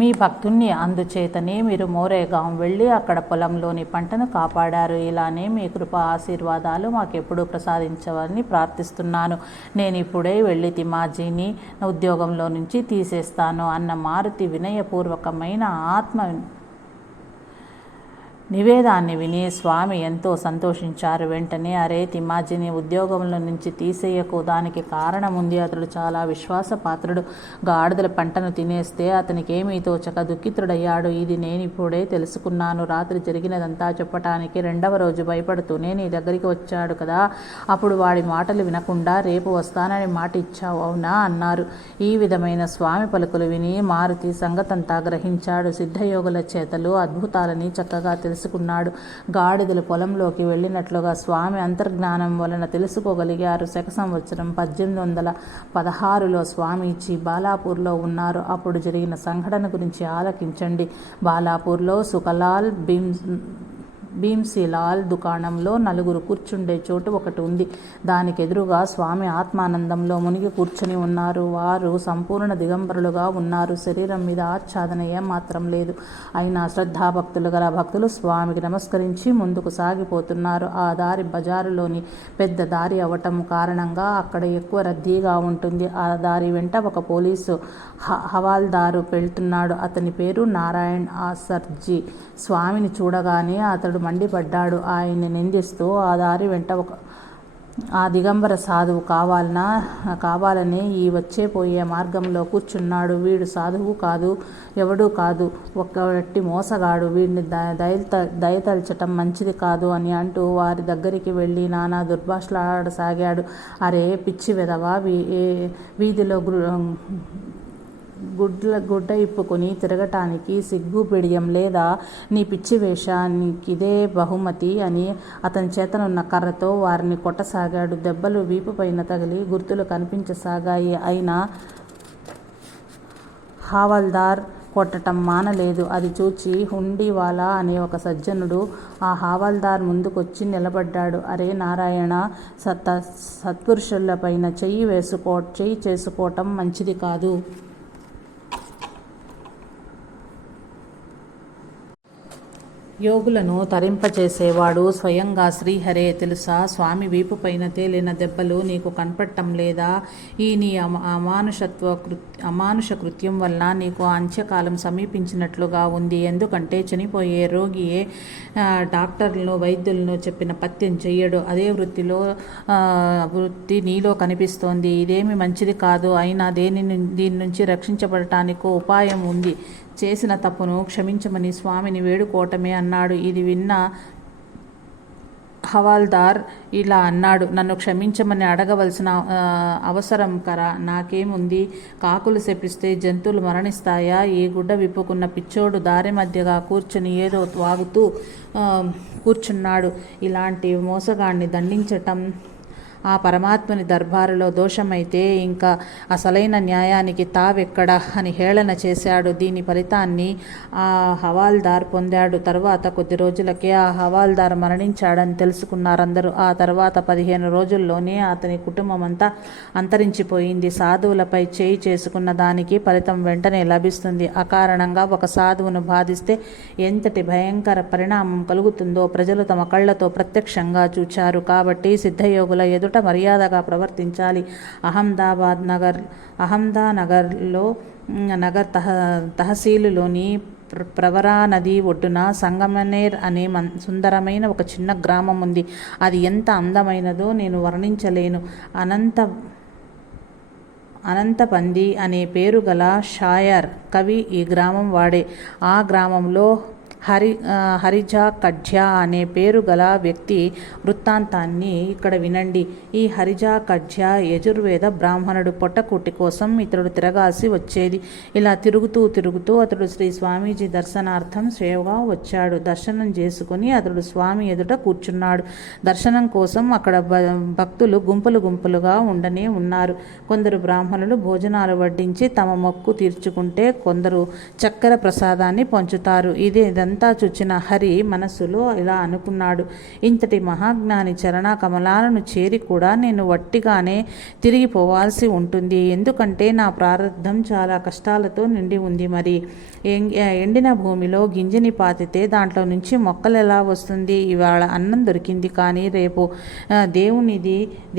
మీ భక్తుణ్ణి అందుచేతనే మీరు మోరేగాం వెళ్ళి అక్కడ పొలంలోని పంటను కాపాడారు. ఇలానే మీ కృప ఆశీర్వాదాలు మాకెప్పుడు ప్రసాదించవాలని ప్రార్థిస్తున్నాను. నేను ఇప్పుడే వెళ్ళి తిమాజీని ఉద్యోగంలో నుంచి తీసేస్తాను అన్న మారుతి వినయపూర్వకమైన ఆత్మ నివేదాన్ని విని స్వామి ఎంతో సంతోషించారు. వెంటనే అరే తిమ్మాజీని ఉద్యోగంలో నుంచి తీసేయకు, దానికి కారణం ఉంది. అతడు చాలా విశ్వాసపాత్రుడు. గాడిదల పంటను తినేస్తే అతనికి ఏమీ తోచక దుఃఖితుడయ్యాడు. ఇది నేను ఇప్పుడే తెలుసుకున్నాను. రాత్రి జరిగినదంతా చెప్పటానికి రెండవ రోజు భయపడుతూనే నీ దగ్గరికి వచ్చాడు కదా, అప్పుడు వాడి మాటలు వినకుండా రేపు వస్తానని మాట ఇచ్చావు అవునా అన్నారు. ఈ విధమైన స్వామి పలుకులు విని మారుతి సంగతంతా గ్రహించాడు. సిద్ధయోగుల చేతలు అద్భుతాలని చక్కగా తెలుసుకున్నాడు. గాడిదలు పొలంలోకి వెళ్ళినట్లుగా స్వామి అంతర్జ్ఞానం వలన తెలుసుకోగలిగారు. శక సంవత్సరం 1816లో స్వామీజీ బాలాపూర్లో ఉన్నారు. అప్పుడు జరిగిన సంఘటన గురించి ఆలకించండి. బాలాపూర్లో సుఖలాల్ భీమ్సీలాల్ దుకాణంలో నలుగురు కూర్చుండే చోటు ఒకటి ఉంది. దానికి ఎదురుగా స్వామి ఆత్మానందంలో మునిగి కూర్చుని ఉన్నారు. వారు సంపూర్ణ దిగంబరులుగా ఉన్నారు. శరీరం మీద ఆచ్ఛాదన ఏమాత్రం లేదు. అయినా శ్రద్ధాభక్తులు గల భక్తులు స్వామికి నమస్కరించి ముందుకు సాగిపోతున్నారు. ఆ దారి బజారులోని పెద్ద దారి అవటం కారణంగా అక్కడ ఎక్కువ రద్దీగా ఉంటుంది. ఆ దారి వెంట ఒక పోలీసు హవాల్దారు వెళ్తున్నాడు. అతని పేరు నారాయణ్ ఆసర్జీ. స్వామిని చూడగానే అతడు మండిపడ్డాడు. ఆయన్ని నిందిస్తూ ఆ దారి వెంట ఆ దిగంబర సాధువు కావాలని ఈ వచ్చే పోయే మార్గంలో కూర్చున్నాడు. వీడు సాధువు కాదు, ఎవడూ కాదు, ఒక్కటి మోసగాడు. వీడిని దయతల్చటం మంచిది కాదు అని అంటూ వారి దగ్గరికి వెళ్ళి నానా దుర్భాషలాడసాగాడు. అరే పిచ్చి వెధవా, వీధిలో గుడ్డ ఇప్పుకొని తిరగటానికి సిగ్గు బిడియం లేదా? నీ పిచ్చి వేషానికిదే బహుమతి అని అతని చేతనున్న కర్రతో వారిని కొట్టసాగాడు. దెబ్బలు వీపు పైన తగిలి గుర్తులు కనిపించసాగాయి. అయినా హవాల్దార్ కొట్టటం మానలేదు. అది చూచి హుండీవాలా అనే ఒక సజ్జనుడు ఆ హవాల్దార్ ముందుకొచ్చి నిలబడ్డాడు. అరే నారాయణ, సత్పురుషులపైన చెయ్యి చేసుకోవటం మంచిది కాదు. యోగులను తరింపచేసేవాడు స్వయంగా శ్రీహరే తెలుసా? స్వామి వీపు పైన తేలిన దెబ్బలు నీకు కనపడటం లేదా? ఈ నీ అమానుష కృత్యం వల్ల నీకు అంత్యకాలం సమీపించినట్లుగా ఉంది. ఎందుకంటే చనిపోయే రోగియే డాక్టర్లను వైద్యులను చెప్పిన పత్యం చెయ్యడు. అదే వృత్తి నీలో కనిపిస్తోంది. ఇదేమి మంచిది కాదు. అయినా దీని నుంచి రక్షించబడటానికి ఉపాయం ఉంది. చేసిన తప్పును క్షమించమని స్వామిని వేడుకోవటమే అన్నాడు. ఇది విన్న హవాల్దార్ ఇలా అన్నాడు, నన్ను క్షమించమని అడగవలసిన అవసరం కరా నాకేముంది? కాకులు శపిస్తే జంతువులు మరణిస్తాయా? ఈ గుడ్డ విప్పుకున్న పిచ్చోడు దారి మధ్యగా కూర్చుని ఏదో వాగుతూ కూర్చున్నాడు. ఇలాంటి మోసగాన్ని దండించటం ఆ పరమాత్మని దర్బారులో దోషమైతే ఇంకా అసలైన న్యాయానికి తావెక్కడ అని హేళన చేశాడు. దీని ఫలితాన్ని ఆ హవాల్దార్ పొందాడు. తరువాత కొద్ది రోజులకే ఆ హవాల్దార్ మరణించాడని తెలుసుకున్నారందరూ. ఆ తర్వాత 15 రోజుల్లోనే అతని కుటుంబం అంతా అంతరించిపోయింది. సాధువులపై చేయి చేసుకున్న దానికి ఫలితం వెంటనే లభిస్తుంది. అకారణంగా ఒక సాధువును బాధిస్తే ఎంతటి భయంకర పరిణామం కలుగుతుందో ప్రజలు తమ కళ్లతో ప్రత్యక్షంగా చూచారు. కాబట్టి సిద్ధయోగుల ఎదుట మర్యాదగా ప్రవర్తించాలి. అహ్మదానగర్లో నగర్ తహసీలులోని ప్రవరా నది ఒడ్డున సంగమనేర్ అనే సుందరమైన ఒక చిన్న గ్రామం ఉంది. అది ఎంత అందమైనదో నేను వర్ణించలేను. అనంతపంది అనే పేరు గల షాయర్ కవి ఈ గ్రామం వాడే. ఆ గ్రామంలో హరిజా కడ్జా అనే పేరు గల వ్యక్తి వృత్తాంతాన్ని ఇక్కడ వినండి. ఈ హరిజా కడ్జా యజుర్వేద బ్రాహ్మణుడు. పొట్టకూటి కోసం ఇతడు తిరగాల్సి వచ్చేది. ఇలా తిరుగుతూ అతడు శ్రీ స్వామీజీ దర్శనార్థం సేవగా వచ్చాడు. దర్శనం చేసుకుని అతడు స్వామి ఎదుట కూర్చున్నాడు. దర్శనం కోసం అక్కడ భక్తులు గుంపులుగా ఉండనే ఉన్నారు. కొందరు బ్రాహ్మణులు భోజనాలు వడ్డించి తమ మొక్కు తీర్చుకుంటే కొందరు చక్కెర ప్రసాదాన్ని పంచుతారు. ఇదంతా ఇదంతా చూచిన హరి మనస్సులో ఇలా అనుకున్నాడు, ఇంతటి మహాజ్ఞాని చరణ కమలాలను చేరి కూడా నేను వట్టిగానే తిరిగిపోవాల్సి ఉంటుంది. ఎందుకంటే నా ప్రారంధం చాలా కష్టాలతో నిండి ఉంది. మరి ఎండిన భూమిలో గింజని పాతితే దాంట్లో నుంచి మొక్కలు ఎలా వస్తుంది? ఇవాళ అన్నం దొరికింది, కానీ రేపు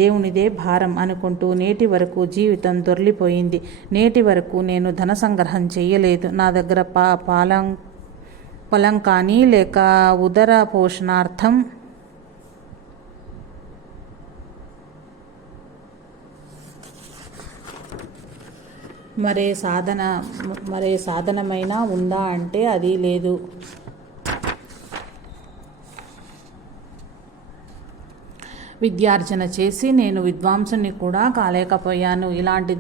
దేవునిదే భారం అనుకుంటూ నేటి వరకు జీవితం దొర్లిపోయింది. నేటి వరకు నేను ధన సంగ్రహం చెయ్యలేదు. నా దగ్గర పొలం కానీ లేక ఉదర పోషణార్థం మరే సాధనమైనా ఉందా అంటే అది లేదు. విద్యార్జన చేసి నేను విద్వాంసుని కూడా కాలేకపోయాను. ఇలాంటి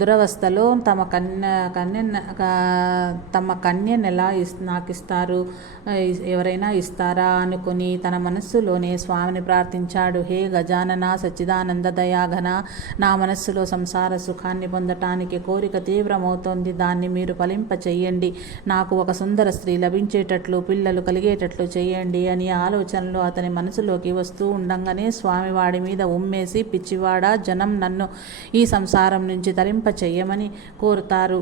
దురవస్థలో తమ కన్యనెలా నాకు ఇస్తారు, ఎవరైనా ఇస్తారా అనుకుని తన మనస్సులోనే స్వామిని ప్రార్థించాడు. హే గజానన సచ్చిదానంద దయాఘన, నా మనస్సులో సంసార సుఖాన్ని పొందటానికి కోరిక తీవ్రమవుతోంది. దాన్ని మీరు ఫలింప చెయ్యండి. నాకు ఒక సుందర స్త్రీ లభించేటట్లు, పిల్లలు కలిగేటట్లు చేయండి అని ఆలోచనలు అతని మనసులోకి వస్తూ ఉండగానే స్వామి వాడి మీద ఉమ్మేసి, పిచ్చివాడా, జనం నన్ను ఈ సంసారం నుంచి తరింప చెయ్యమని కోరుతారు.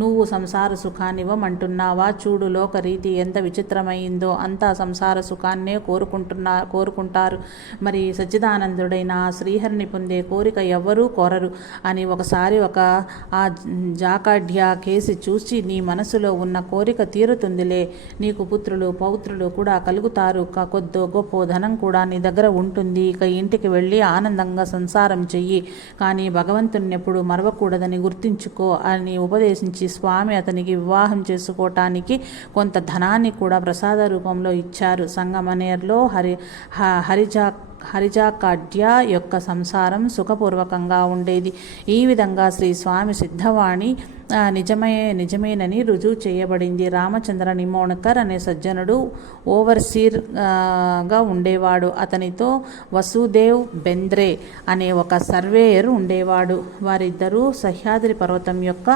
నువ్వు సంసార సుఖాన్నివ్వమంటున్నావా? చూడు లోక రీతి ఎంత విచిత్రమైందో. అంతా సంసార సుఖాన్నే కోరుకుంటారు. మరి సచ్చిదానందుడైన ఆ శ్రీహరిని పొందే కోరిక ఎవ్వరూ కోరరు అని ఒకసారి ఆ జాకాఢ్య కేసి చూసి, నీ మనసులో ఉన్న కోరిక తీరుతుందిలే. నీకు పుత్రులు పౌత్రులు కూడా కలుగుతారు. కొద్దో గొప్ప ధనం కూడా నీ దగ్గర ఉంటుంది. ఇక ఇంటికి వెళ్ళి ఆనందంగా సంసారం చెయ్యి. కానీ భగవంతుణ్ణి ఎప్పుడు మరవకూడదని గుర్తించుకో అని ఉపదేశించి స్వామి అతనికి వివాహం చేసుకోవటానికి కొంత ధనాన్ని కూడా ప్రసాద రూపంలో ఇచ్చారు. సంగమనేర్లో హరిజాకాఢ్య యొక్క సంసారం సుఖపూర్వకంగా ఉండేది. ఈ విధంగా శ్రీ స్వామి సిద్ధవాణి నిజమేనని రుజువు చేయబడింది. రామచంద్ర నిమోణకర్ అనే సజ్జనుడు ఓవర్సీర్గా ఉండేవాడు. అతనితో వసుదేవ్ బెంద్రే అనే ఒక సర్వేయర్ ఉండేవాడు. వారిద్దరూ సహ్యాద్రి పర్వతం యొక్క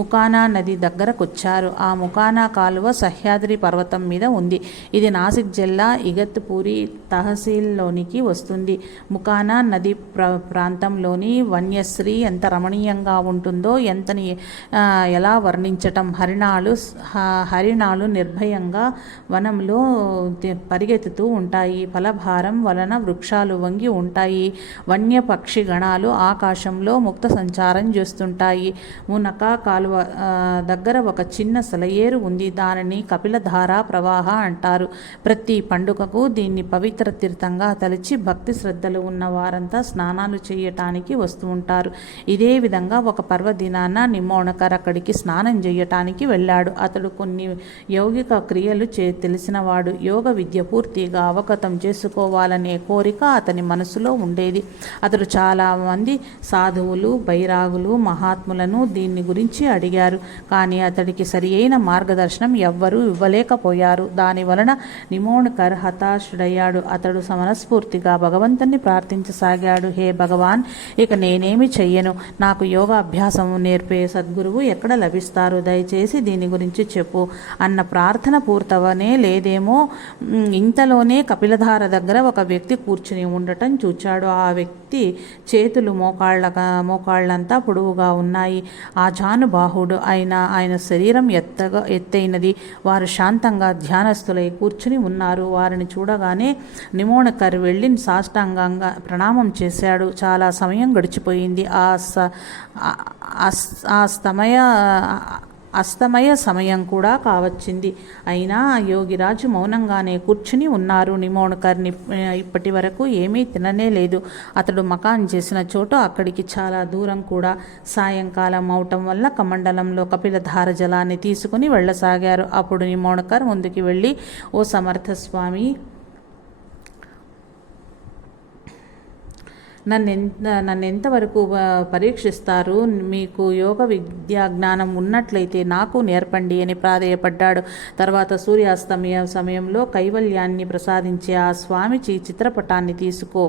ముకానా నది దగ్గరకొచ్చారు. ఆ ముకానా కాలువ సహ్యాద్రి పర్వతం మీద ఉంది. ఇది నాసిక్ జిల్లా ఇగత్పూరి తహసీల్లోనికి వస్తుంది. ముకానా నది ప్రాంతంలోని వన్యశ్రీ ఎంత రమణీయంగా ఉంటుందో ఎలా వర్ణించటం. హరిణాలు నిర్భయంగా వనంలో పరిగెత్తుతూ ఉంటాయి. ఫలభారం వలన వృక్షాలు వంగి ఉంటాయి. వన్య పక్షి గణాలు ఆకాశంలో ముక్త సంచారం చేస్తుంటాయి. మునక కాలువ దగ్గర ఒక చిన్న సెలయేరు ఉంది. దానిని కపిలధార ప్రవాహ అంటారు. ప్రతి పండుగకు దీన్ని పవిత్ర తీర్థంగా తలిచి భక్తి శ్రద్ధలు ఉన్న వారంతా స్నానాలు చేయటానికి వస్తూ ఉంటారు. ఇదే విధంగా ఒక పర్వదినాన నిమోణకర్ అక్కడికి స్నానం చేయటానికి వెళ్ళాడు. అతడు కొన్ని యౌగిక క్రియలు తెలిసినవాడు. యోగ విద్య పూర్తిగా అవగతం చేసుకోవాలనే కోరిక అతని మనసులో ఉండేది. అతడు చాలా మంది సాధువులు, బైరాగులు, మహాత్ములను దీన్ని గురించి అడిగారు. కానీ అతడికి సరి అయిన మార్గదర్శనం ఎవ్వరూ ఇవ్వలేకపోయారు. దాని వలన నిమోణకర్ హతాశుడయ్యాడు. అతడు మనస్ఫూర్తిగా భగవంతుని ప్రార్థించసాగాడు. హే భగవాన్, ఇక నేనేమి చెయ్యను. నాకు యోగాభ్యాసం నేర్పే సద్గురువు ఎక్కడ లభిస్తారు? దయచేసి దీని గురించి చెప్పు అన్న ప్రార్థన పూర్తవనే లేదేమో ఇంతలోనే కపిలధార దగ్గర ఒక వ్యక్తి కూర్చుని ఉండటం చూచాడు. ఆ వ్యక్తి చేతులు మోకాళ్ళంతా పొడవుగా ఉన్నాయి. ఆ జానుబాహుడు ఆయన శరీరం ఎత్తైనది. వారు శాంతంగా ధ్యానస్థులై కూర్చుని ఉన్నారు. వారిని చూడగానే నిమోణకర్ వెళ్ళి సాష్టాంగంగా ప్రణామం చేశాడు. చాలా సమయం గడిచిపోయింది. అస్తమయ సమయం కూడా కావచ్చింది. అయినా యోగిరాజు మౌనంగానే కూర్చుని ఉన్నారు. నిమోణకర్ని ఇప్పటి వరకు ఏమీ తిననే లేదు. అతడు మకాన్ చేసిన చోటు అక్కడికి చాలా దూరం కూడా. సాయంకాలం అవటం వల్ల కమండలంలో కపిలధార జలాన్ని తీసుకుని వెళ్ళసాగారు. అప్పుడు నిమోణకర్ ముందుకు వెళ్ళి, ఓ సమర్థ స్వామి, నన్నెంతవరకు పరీక్షిస్తారు? మీకు యోగ విద్యా జ్ఞానం ఉన్నట్లయితే నాకు నేర్పండి అని ప్రాధేయపడ్డాడు. తర్వాత సూర్యాస్తమయ సమయంలో కైవల్యాన్ని ప్రసాదించే ఆ స్వామి చిత్రపటాన్ని తీసుకో.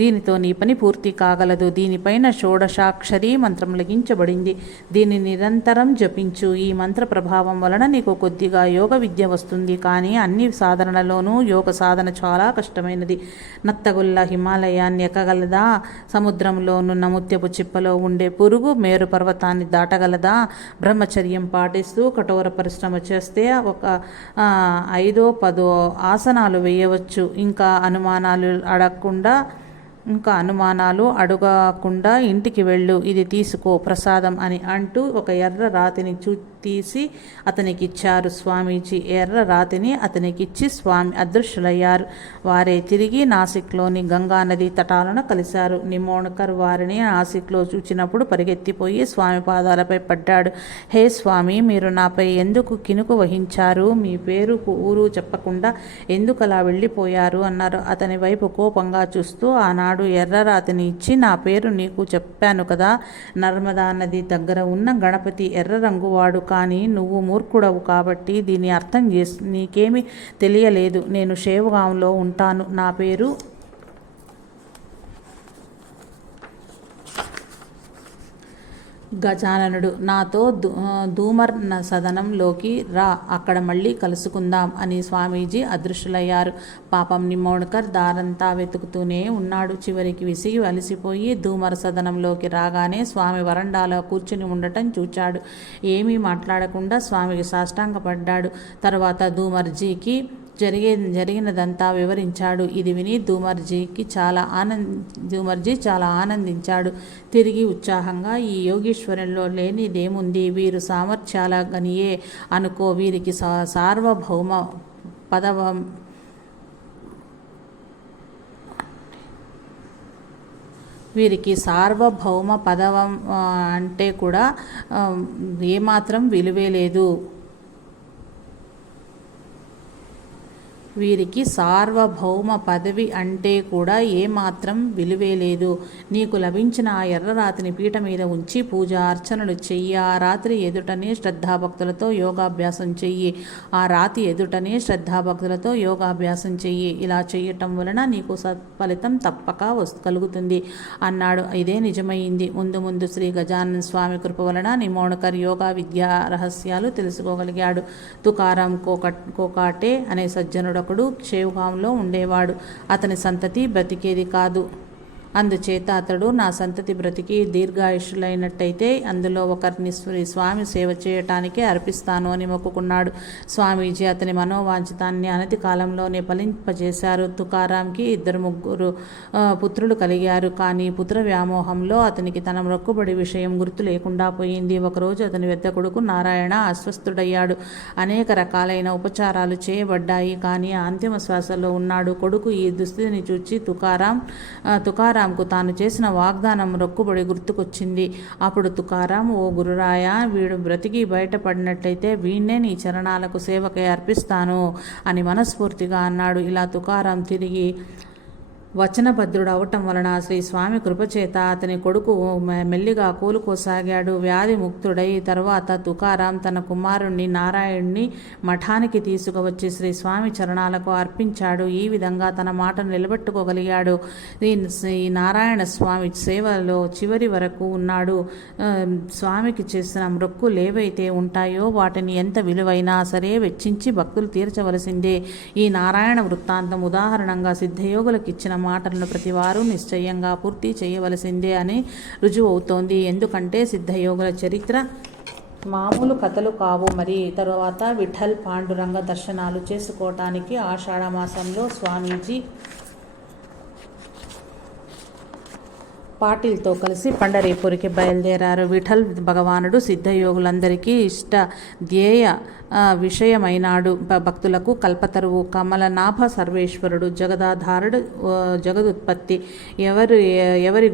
దీనితో నీ పని పూర్తి కాగలదు. దీనిపైన షోడశాక్షరీ మంత్రం లిఖించబడింది. దీన్ని నిరంతరం జపించు. ఈ మంత్ర ప్రభావం వలన నీకు కొద్దిగా యోగ విద్య వస్తుంది. కానీ అన్ని సాధనలలోనూ యోగ సాధన చాలా కష్టమైనది. నత్తగుల్ల హిమాలయాన్ని ఎక్కగలదా? సముద్రంలోనున్న ముత్యపు చిప్పలో ఉండే పురుగు మేరు పర్వతాన్ని దాటగలదా? బ్రహ్మచర్యం పాటిస్తూ కఠోర పరిశ్రమ చేస్తే ఒక 5-10 ఆసనాలు వేయవచ్చు. ఇంకా అనుమానాలు అడగకుండా ఇంటికి వెళ్ళు, ఇది తీసుకో ప్రసాదం అని అంటూ ఒక ఎర్ర రాతిని తీసి అతనికి ఇచ్చారు స్వామీజీ. ఎర్ర రాతిని అతనికిచ్చి స్వామి అదృశ్యులయ్యారు. వారే తిరిగి నాసిక్లోని గంగా నది తటాలను కలిశారు. నిమోణకర్ వారిని నాసిక్లో చూచినప్పుడు పరిగెత్తిపోయి స్వామి పాదాలపై పడ్డాడు. హే స్వామి, మీరు నాపై ఎందుకు కినుకు వహించారు? మీ పేరు ఊరు చెప్పకుండా ఎందుకు అలా వెళ్ళిపోయారు అన్నారు. అతని వైపు కోపంగా చూస్తూ, ఆనాడు ఎర్రరాతిని ఇచ్చి నా పేరు నీకు చెప్పాను కదా. నర్మదా నది దగ్గర ఉన్న గణపతి ఎర్ర రంగువాడు. కానీ నువ్వు మూర్ఖుడవు కాబట్టి దీని అర్థం నీకేమీ తెలియలేదు. నేను షేవ్గాంలో ఉంటాను. నా పేరు గజాననుడు. నాతో ధూమర్ సదనంలోకి రా, అక్కడ మళ్ళీ కలుసుకుందాం అని స్వామీజీ అదృశ్యులయ్యారు. పాపం నిమోణకర్ దారంతా వెతుకుతూనే ఉన్నాడు. చివరికి విసిగి అలసిపోయి ధూమర సదనంలోకి రాగానే స్వామి వరండాలో కూర్చుని ఉండటం చూచాడు. ఏమీ మాట్లాడకుండా స్వామికి సాష్టాంగపడ్డాడు. తర్వాత ధూమర్జీకి జరిగినదంతా వివరించాడు. ఇది విని ధూమర్జీ చాలా ఆనందించాడు. తిరిగి ఉత్సాహంగా, ఈ యోగీశ్వరంలో లేనిదేముంది? వీరు సామర్థ్యాల గనియే అనుకో. వీరికి సార్వభౌమ పదవం అంటే కూడా ఏమాత్రం విలువే లేదు. వీరికి సార్వభౌమ పదవి అంటే కూడా ఏమాత్రం విలువే లేదు. నీకు లభించిన ఆ ఎర్రరాతిని పీట మీద ఉంచి పూజ అర్చనలు చెయ్యి. ఆ రాత్రి ఎదుటనే శ్రద్ధాభక్తులతో యోగాభ్యాసం చెయ్యి. ఇలా చేయటం వలన నీకు సత్ఫలితం తప్పక కలుగుతుంది అన్నాడు. ఇదే నిజమైంది. ముందు శ్రీ గజానన స్వామి కృప వలన నిమోణకర్ యోగా విద్యా రహస్యాలు తెలుసుకోగలిగాడు. తుకారాం కోకాటే అనే సజ్జనుడు షేవ్గాంలో ఉండేవాడు. అతని సంతతి బ్రతికేది కాదు. అందుచేత అతడు, నా సంతతి బ్రతికి దీర్ఘాయుషులైనట్టయితే అందులో ఒకరిని స్వామి సేవ చేయటానికే అర్పిస్తాను అని మొక్కుకున్నాడు. స్వామీజీ అతని మనోవాంఛితాన్ని అనతి కాలంలోనే ఫలింపజేశారు. తుకారాంకి 2-3 పుత్రులు కలిగారు. కానీ పుత్ర వ్యామోహంలో అతనికి తన మొక్కుబడి విషయం గుర్తు లేకుండా పోయింది. ఒకరోజు అతని పెద్ద కొడుకు నారాయణ అస్వస్థుడయ్యాడు. అనేక రకాలైన ఉపచారాలు చేయబడ్డాయి. కానీ అంతిమ శ్వాసలో ఉన్నాడు. కొడుకు ఈ దుస్థితిని చూచి తుకారాంకు తాను చేసిన వాగ్దానం మొక్కుబడి గుర్తుకొచ్చింది. అప్పుడు తుకారాం, ఓ గురురాయ, వీడు బ్రతికి బయటపడినట్లయితే వీణ్ణే నీ చరణాలకు సేవకై అర్పిస్తాను అని మనస్ఫూర్తిగా అన్నాడు. ఇలా తుకారాం తిరిగి వచనభద్రుడు అవటం వలన శ్రీ స్వామి కృపచేత అతని కొడుకు మెల్లిగా కోలుకోసాగాడు. వ్యాధి ముక్తుడై తర్వాత తుకారాం తన కుమారుణ్ణి నారాయణ్ణి మఠానికి తీసుకువచ్చి శ్రీ స్వామి చరణాలకు అర్పించాడు. ఈ విధంగా తన మాటను నిలబెట్టుకోగలిగాడు. ఈ నారాయణ స్వామి సేవలో చివరి వరకు ఉన్నాడు. స్వామికి చేసిన మొక్కులు ఏవైతే ఉంటాయో వాటిని ఎంత విలువైనా సరే వెచ్చించి భక్తులు తీర్చవలసిందే. ఈ నారాయణ వృత్తాంతం ఉదాహరణంగా సిద్ధయోగులకు ఇచ్చిన మాటలను ప్రతివారు నిశ్చయంగా పూర్తి చేయవలసిందే అని రుజువవుతోంది. ఎందుకంటే సిద్ధయోగుల చరిత్ర మామూలు కథలు కావు. మరి తరువాత విఠల్ పాండురంగ దర్శనాలు చేసుకోవటానికి ఆషాఢమాసంలో స్వామీజీ పాటిల్తో కలిసి పండరీపురికి బయలుదేరారు. విఠల్ భగవానుడు సిద్ధయోగులందరికీ ఇష్ట ధ్యేయ విషయమైనాడు. భక్తులకు కల్పతరువు, కమలనాభ సర్వేశ్వరుడు, జగదాధారుడు, జగదుత్పత్తి. ఎవరి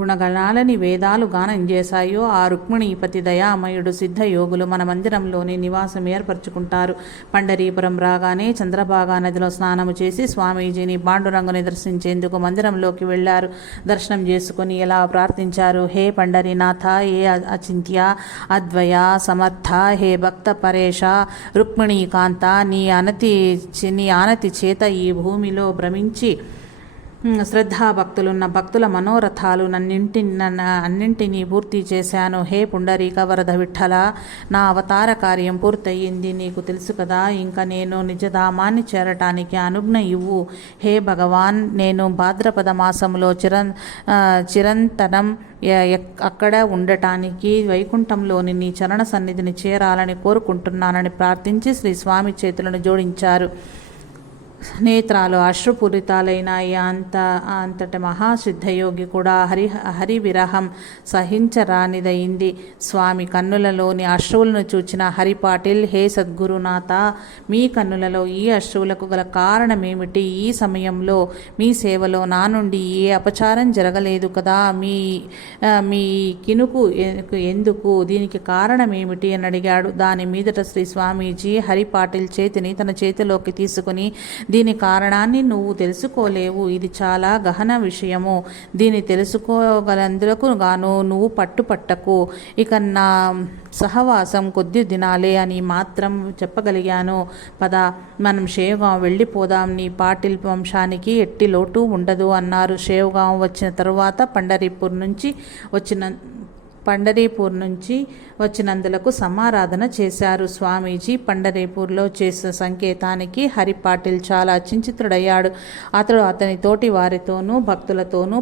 గుణగణాలని వేదాలు గానం చేశాయో ఆ రుక్మిణీపతి దయామయుడు. సిద్ధయోగులు మన మందిరంలోని నివాసం ఏర్పరచుకుంటారు. పండరీపురం రాగానే చంద్రభాగా నదిలో స్నానము చేసి స్వామీజీని పాండురంగుని దర్శించేందుకు మందిరంలోకి వెళ్లారు. దర్శనం చేసుకుని ఎలా ప్రార్థించారు. హే పండరీనాథ, హే అచింత్య అద్వయ సమర్థ, హే భక్త పరేష, రుక్మిణీకాంత, నీ ఆనతి చేత ఈ భూమిలో భ్రమించి శ్రద్ధాభక్తులున్న భక్తుల మనోరథాలు అన్నింటినీ పూర్తి చేశాను. హే పుండరీక వరద విఠల, నా అవతార కార్యం పూర్తయింది. నీకు తెలుసు కదా, ఇంకా నేను నిజధామాన్ని చేరటానికి అనుజ్ఞ ఇవ్వు. హే భగవాన్, నేను భాద్రపద మాసంలో చిరంతనం అక్కడ ఉండటానికి వైకుంఠంలోని నీ చరణ సన్నిధిని చేరాలని కోరుకుంటున్నానని ప్రార్థించి శ్రీ స్వామి చేతులను జోడించారు. నేత్రాలు అశ్రుపూరితాలైనాయి. అంతటి మహాసిద్ధయోగి కూడా హరి విరహం సహించరానిదయింది. స్వామి కన్నులలోని అశ్రువులను చూచిన హరి పాటిల్, హే సద్గురునాథ, మీ కన్నులలో ఈ అశ్రువులకు గల కారణమేమిటి? ఈ సమయంలో మీ సేవలో నా నుండి ఏ అపచారం జరగలేదు కదా, మీ కినుకు ఎందుకు? దీనికి కారణమేమిటి అని అడిగాడు. దాని మీదట శ్రీ స్వామీజీ హరి పాటిల్ చేతిని తన చేతిలోకి తీసుకుని, దీని కారణాన్ని నువ్వు తెలుసుకోలేవు. ఇది చాలా గహన విషయము. దీన్ని తెలుసుకోగలందుకు గాను నువ్వు పట్టుపట్టకు. ఇక నా సహవాసం కొద్ది దినాలే అని మాత్రం చెప్పగలిగాను. పద, మనం షేవ్గాం వెళ్ళిపోదాం. నీ పాటిల్ వంశానికి ఎట్టి లోటు ఉండదు అన్నారు. షేవ్గాం వచ్చిన తరువాత పండరీపూర్ నుంచి వచ్చినందులకు సమారాధన చేశారు. స్వామీజీ పండరీపూర్లో చేసిన సంకేతానికి హరి పాటిల్ చాలా చింతితుడయ్యాడు. అతడు అతని తోటి వారితోనూ భక్తులతోనూ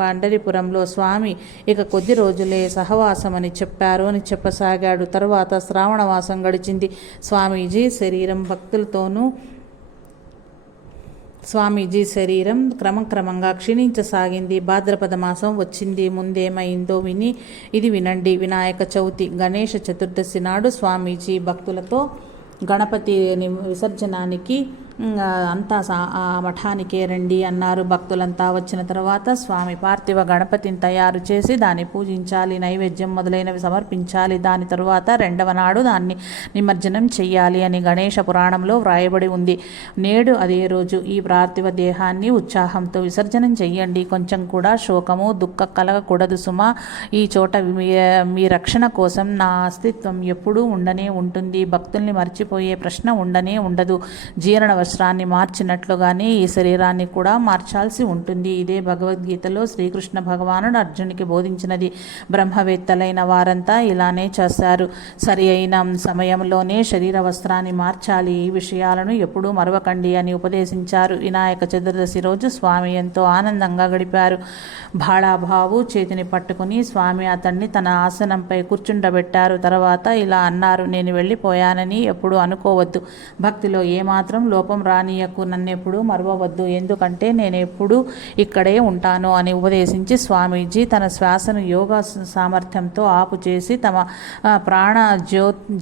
పండరీపురంలో స్వామి ఇక కొద్ది రోజులే సహవాసమని చెప్పారు అని చెప్పసాగాడు. తరువాత శ్రావణవాసం గడిచింది. స్వామీజీ శరీరం క్రమక్రమంగా క్షీణించసాగింది. భాద్రపద మాసం వచ్చింది. ముందేమైందో వినండి. వినాయక చవితి, గణేష చతుర్దశి నాడు స్వామీజీ భక్తులతో గణపతి విసర్జనానికి అంతా ఆ మఠానికే రండి అన్నారు. భక్తులంతా వచ్చిన తర్వాత స్వామి పార్థివ గణపతిని తయారు చేసి దాన్ని పూజించాలి, నైవేద్యం మొదలైనవి సమర్పించాలి. దాని తరువాత రెండవ నాడు దాన్ని నిమజ్జనం చెయ్యాలి అని గణేష పురాణంలో వ్రాయబడి ఉంది. నేడు అదే రోజు ఈ పార్థివ దేహాన్ని ఉత్సాహంతో విసర్జనం చెయ్యండి. కొంచెం కూడా శోకము దుఃఖ కలగకూడదు సుమా. ఈ చోట మీ రక్షణ కోసం నా అస్తిత్వం ఎప్పుడూ ఉండనే ఉంటుంది. భక్తుల్ని మర్చిపోయే ప్రశ్న ఉండనే ఉండదు. జీర్ణ వస్త్రాన్ని మార్చినట్లుగానే ఈ శరీరాన్ని కూడా మార్చాల్సి ఉంటుంది. ఇదే భగవద్గీతలో శ్రీకృష్ణ భగవానుడు అర్జునికి బోధించినది. బ్రహ్మవేత్తలైన వారంతా ఇలానే చేశారు. సరి అయిన సమయంలోనే శరీర వస్త్రాన్ని మార్చాలి. ఈ విషయాలను ఎప్పుడూ మరవకండి అని ఉపదేశించారు. వినాయక చతుర్దశి రోజు స్వామి ఎంతో ఆనందంగా గడిపారు. భాళాబాబు చేతిని పట్టుకుని స్వామి అతన్ని తన ఆసనంపై కూర్చుండబెట్టారు. తర్వాత ఇలా అన్నారు, నేను వెళ్ళిపోయానని ఎప్పుడూ అనుకోవద్దు. భక్తిలో ఏమాత్రం లోపం రానియకు. నన్నెప్పుడూ మరవవద్దు. ఎందుకంటే నేను ఎప్పుడూ ఇక్కడే ఉంటాను అని ఉపదేశించి స్వామీజీ తన శ్వాసను యోగా సామర్థ్యంతో ఆపు చేసి తమ ప్రాణ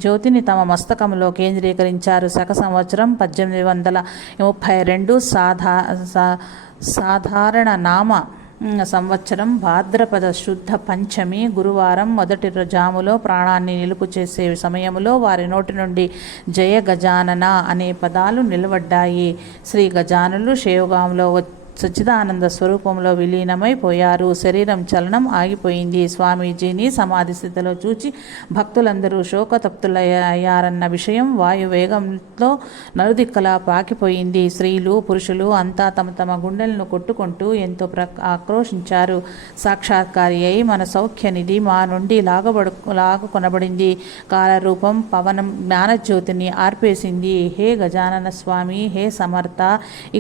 జ్యోతిని తమ మస్తకంలో కేంద్రీకరించారు. శక సంవత్సరం 1832 సాధారణ నామ సంవత్సరం భాద్రపద శుద్ధ పంచమి గురువారం మొదటి జాములో ప్రాణాన్ని నిలుపు చేసే సమయంలో వారి నోటి నుండి జయ గజానన అనే పదాలు నిలబడ్డాయి. శ్రీ గజానులు షేవ్గాంలో సచ్చిదానంద స్వరూపంలో విలీనమైపోయారు. శరీరం చలనం ఆగిపోయింది. స్వామీజీని సమాధి స్థితిలో చూచి భక్తులందరూ శోకతప్తులయ్యారన్న విషయం వాయువేగంతో నలుదిక్కలా పాకిపోయింది. స్త్రీలు పురుషులు అంతా తమ తమ గుండెలను కొట్టుకుంటూ ఎంతో ఆక్రోశించారు. సాక్షాత్కారి అయి మన సౌఖ్యనిధి మా నుండి లాగుకొనబడింది. కాలరూపం పవనం జ్ఞానజ్యోతిని ఆర్పేసింది. హే గజానన స్వామి, హే సమర్థ,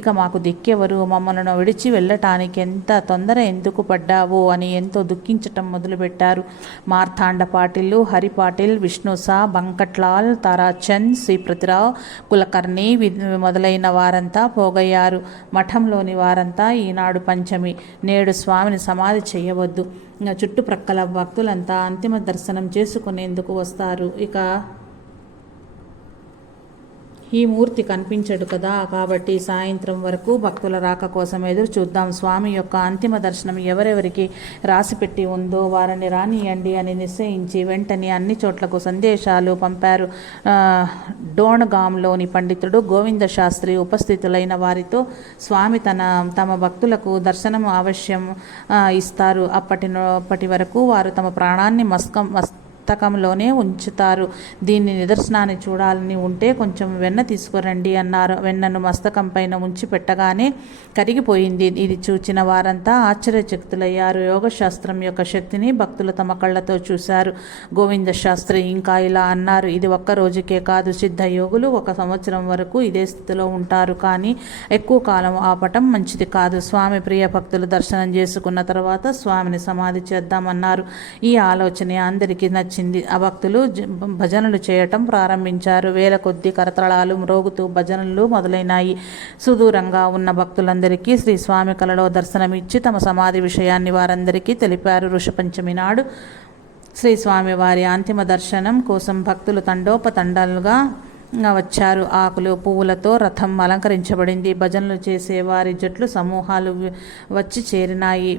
ఇక మాకు దిక్కెవరు? మమ్మల్ని విడిచి వెళ్ళటానికి ఎంత తొందర ఎందుకు పడ్డావు అని ఎంతో దుఃఖించటం మొదలుపెట్టారు. మార్తాండ పాటిల్, హరి పాటిల్, విష్ణుసా, బంకట్లాల్, తారాచంద్, శ్రీపతిరావు, కులకర్ణి మొదలైన వారంతా పోగయ్యారు. మఠంలోని వారంతా ఈనాడు పంచమి, నేడు స్వామిని సమాధి చేయవద్దు. చుట్టుప్రక్కల భక్తులంతా అంతిమ దర్శనం చేసుకునేందుకు వస్తారు. ఇక ఈ మూర్తి కనిపించడు కదా, కాబట్టి సాయంత్రం వరకు భక్తుల రాక కోసం ఎదురు చూద్దాం. స్వామి యొక్క అంతిమ దర్శనం ఎవరెవరికి రాసిపెట్టి ఉందో వారిని రానియండి అని నిశ్చయించి వెంటనే అన్ని చోట్లకు సందేశాలు పంపారు. డోణగాంలోని పండితుడు గోవింద శాస్త్రి ఉపస్థితులైన వారితో స్వామి తమ భక్తులకు దర్శనం అవశ్యం ఇస్తారు. అప్పటి వరకు వారు తమ ప్రాణాన్ని మస్తకంలోనే ఉంచుతారు. దీన్ని నిదర్శనాన్ని చూడాలని ఉంటే కొంచెం వెన్న తీసుకురండి అన్నారు. వెన్నను మస్తకం పైన ఉంచి పెట్టగానే కరిగిపోయింది. ఇది చూచిన వారంతా ఆశ్చర్యచకితులయ్యారు. యోగశాస్త్రం యొక్క శక్తిని భక్తులు తమ కళ్ళతో చూశారు. గోవింద శాస్త్రి ఇంకా ఇలా అన్నారు, ఇది ఒక్క రోజుకే కాదు, సిద్ధ యోగులు 1 సంవత్సరం వరకు ఇదే స్థితిలో ఉంటారు. కానీ ఎక్కువ కాలం ఆపటం మంచిది కాదు. స్వామి ప్రియ భక్తులు దర్శనం చేసుకున్న తర్వాత స్వామిని సమాధి చేద్దామన్నారు. ఈ ఆలోచన అందరికీ నచ్చింది. ఆ భక్తులు భజనలు చేయటం ప్రారంభించారు. వేల కొద్ది కరతళాలు మ్రోగుతూ భజనలు మొదలైనాయి. సుదూరంగా ఉన్న భక్తులందరికీ శ్రీ స్వామి కలలో దర్శనమిచ్చి తమ సమాధి విషయాన్ని వారందరికీ తెలిపారు. ఋషపంచమి నాడు శ్రీ స్వామి వారి అంతిమ దర్శనం కోసం భక్తులు తండోపతండాలుగా వచ్చారు. ఆకులు పువ్వులతో రథం అలంకరించబడింది. భజనలు చేసే వారి జట్లు సమూహాలు వచ్చి చేరినాయి.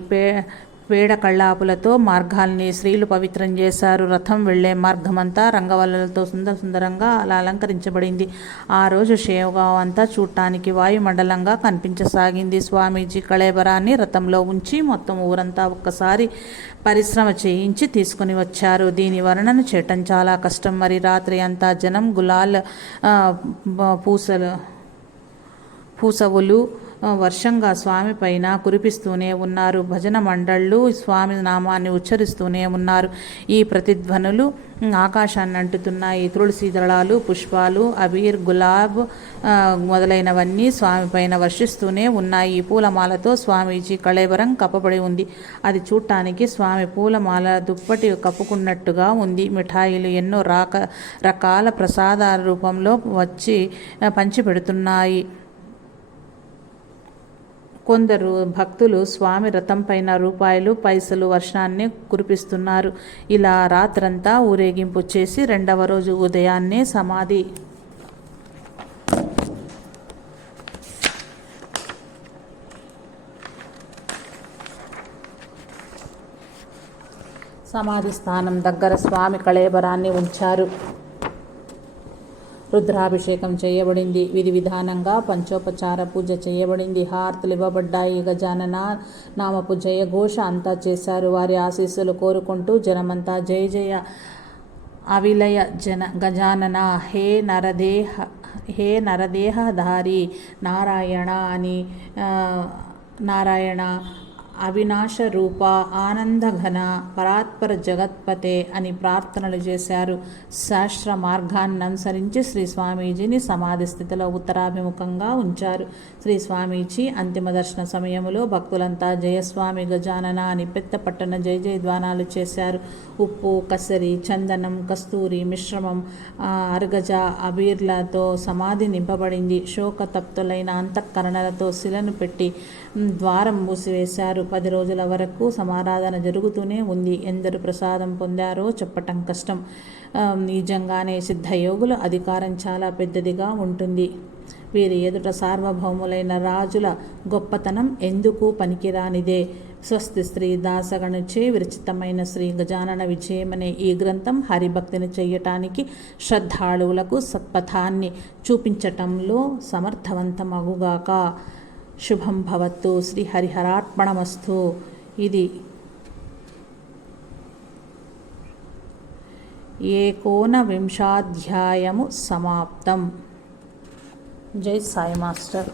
పేడ కళ్ళాపులతో మార్గాల్ని స్త్రీలు పవిత్రం చేశారు. రథం వెళ్లే మార్గమంతా రంగవల్లులతో సుందరంగా అలా అలంకరించబడింది. ఆ రోజు షేవగావ్ అంతా చూడటానికి వాయుమండలంగా కనిపించసాగింది. స్వామీజీ కళేబరాన్ని రథంలో ఉంచి మొత్తం ఊరంతా ఒక్కసారి పరిశ్రమ చేయించి తీసుకుని వచ్చారు. దీని వర్ణన చేయటం చాలా కష్టం. మరి రాత్రి అంతా జనం గులాల్ పూసవులు వర్షంగా స్వామి పైన కురిపిస్తూనే ఉన్నారు. భజన మండళ్ళు స్వామి నామాన్ని ఉచ్చరిస్తూనే ఉన్నారు. ఈ ప్రతిధ్వనులు ఆకాశాన్ని అంటుతున్నాయి. తులసి దళాలు, పుష్పాలు, అబీర్, గులాబ్ మొదలైనవన్నీ స్వామి పైన వర్షిస్తూనే ఉన్నాయి. పూలమాలతో స్వామీజీ కళేబరం కప్పబడి ఉంది. అది చూడటానికి స్వామి పూలమాల దుప్పటి కప్పుకున్నట్టుగా ఉంది. మిఠాయిలు ఎన్నో రకాల ప్రసాదాల రూపంలో వచ్చి పంచిపెడుతున్నాయి. కొందరు భక్తులు స్వామి రథం పైన రూపాయలు పైసలు వర్షాన్ని కురిపిస్తున్నారు. ఇలా రాత్రంతా ఊరేగింపు చేసి 2వ రోజు ఉదయాన్నే సమాధి స్థానం దగ్గర స్వామి కళేబరాన్ని ఉంచారు. రుద్రాభిషేకం చేయబడింది. విధి విధానంగా పంచోపచార పూజ చేయబడింది. హారతులు ఇవ్వబడ్డాయి. గజానన నామపు జయఘోష అంతా చేశారు. వారి ఆశీస్సులు కోరుకుంటూ జనమంతా జయ జయ అవిలయ గజానన హే నరదేహధారి నారాయణ అని నారాయణ అవినాశ రూప ఆనందఘన పరాత్పర జగత్పతే అని ప్రార్థనలు చేశారు. శాస్త్ర మార్గాన్ని అనుసరించి శ్రీ స్వామీజీని సమాధి స్థితిలో ఉత్తరాభిముఖంగా ఉంచారు. శ్రీ స్వామీజీ అంతిమ దర్శన సమయంలో భక్తులంతా జయస్వామి గజానన అని పెద్దపట్టణ జయ జయధ్వానాలు చేశారు. ఉప్పు, కసరి, చందనం, కస్తూరి మిశ్రమం, అర్గజ, అబీర్లతో సమాధి నింపబడింది. శోకతప్తులైన అంతఃకరణలతో శిలను పెట్టి ద్వారం మూసివేశారు. 10 రోజుల వరకు సమారాధన జరుగుతూనే ఉంది. ఎందరు ప్రసాదం పొందారో చెప్పటం కష్టం. నిజంగానే సిద్ధయోగుల అధికారం చాలా పెద్దదిగా ఉంటుంది. వీరి ఎదుట సార్వభౌములైన రాజుల గొప్పతనం ఎందుకు పనికిరానిదే. స్వస్తి శ్రీ దాసగణుచే విరచితమైన శ్రీ గజానన విజయమనే ఈ గ్రంథం హరిభక్తిని చెయ్యటానికి శ్రద్ధాళువులకు సత్పథాన్ని చూపించటంలో సమర్థవంతమగుగాక. శుభం భవత్తు. శ్రీ హరిహరార్పణమస్తు. ఇది 19వ అధ్యాయము సమాప్తం. జై సాయి మాస్టర్.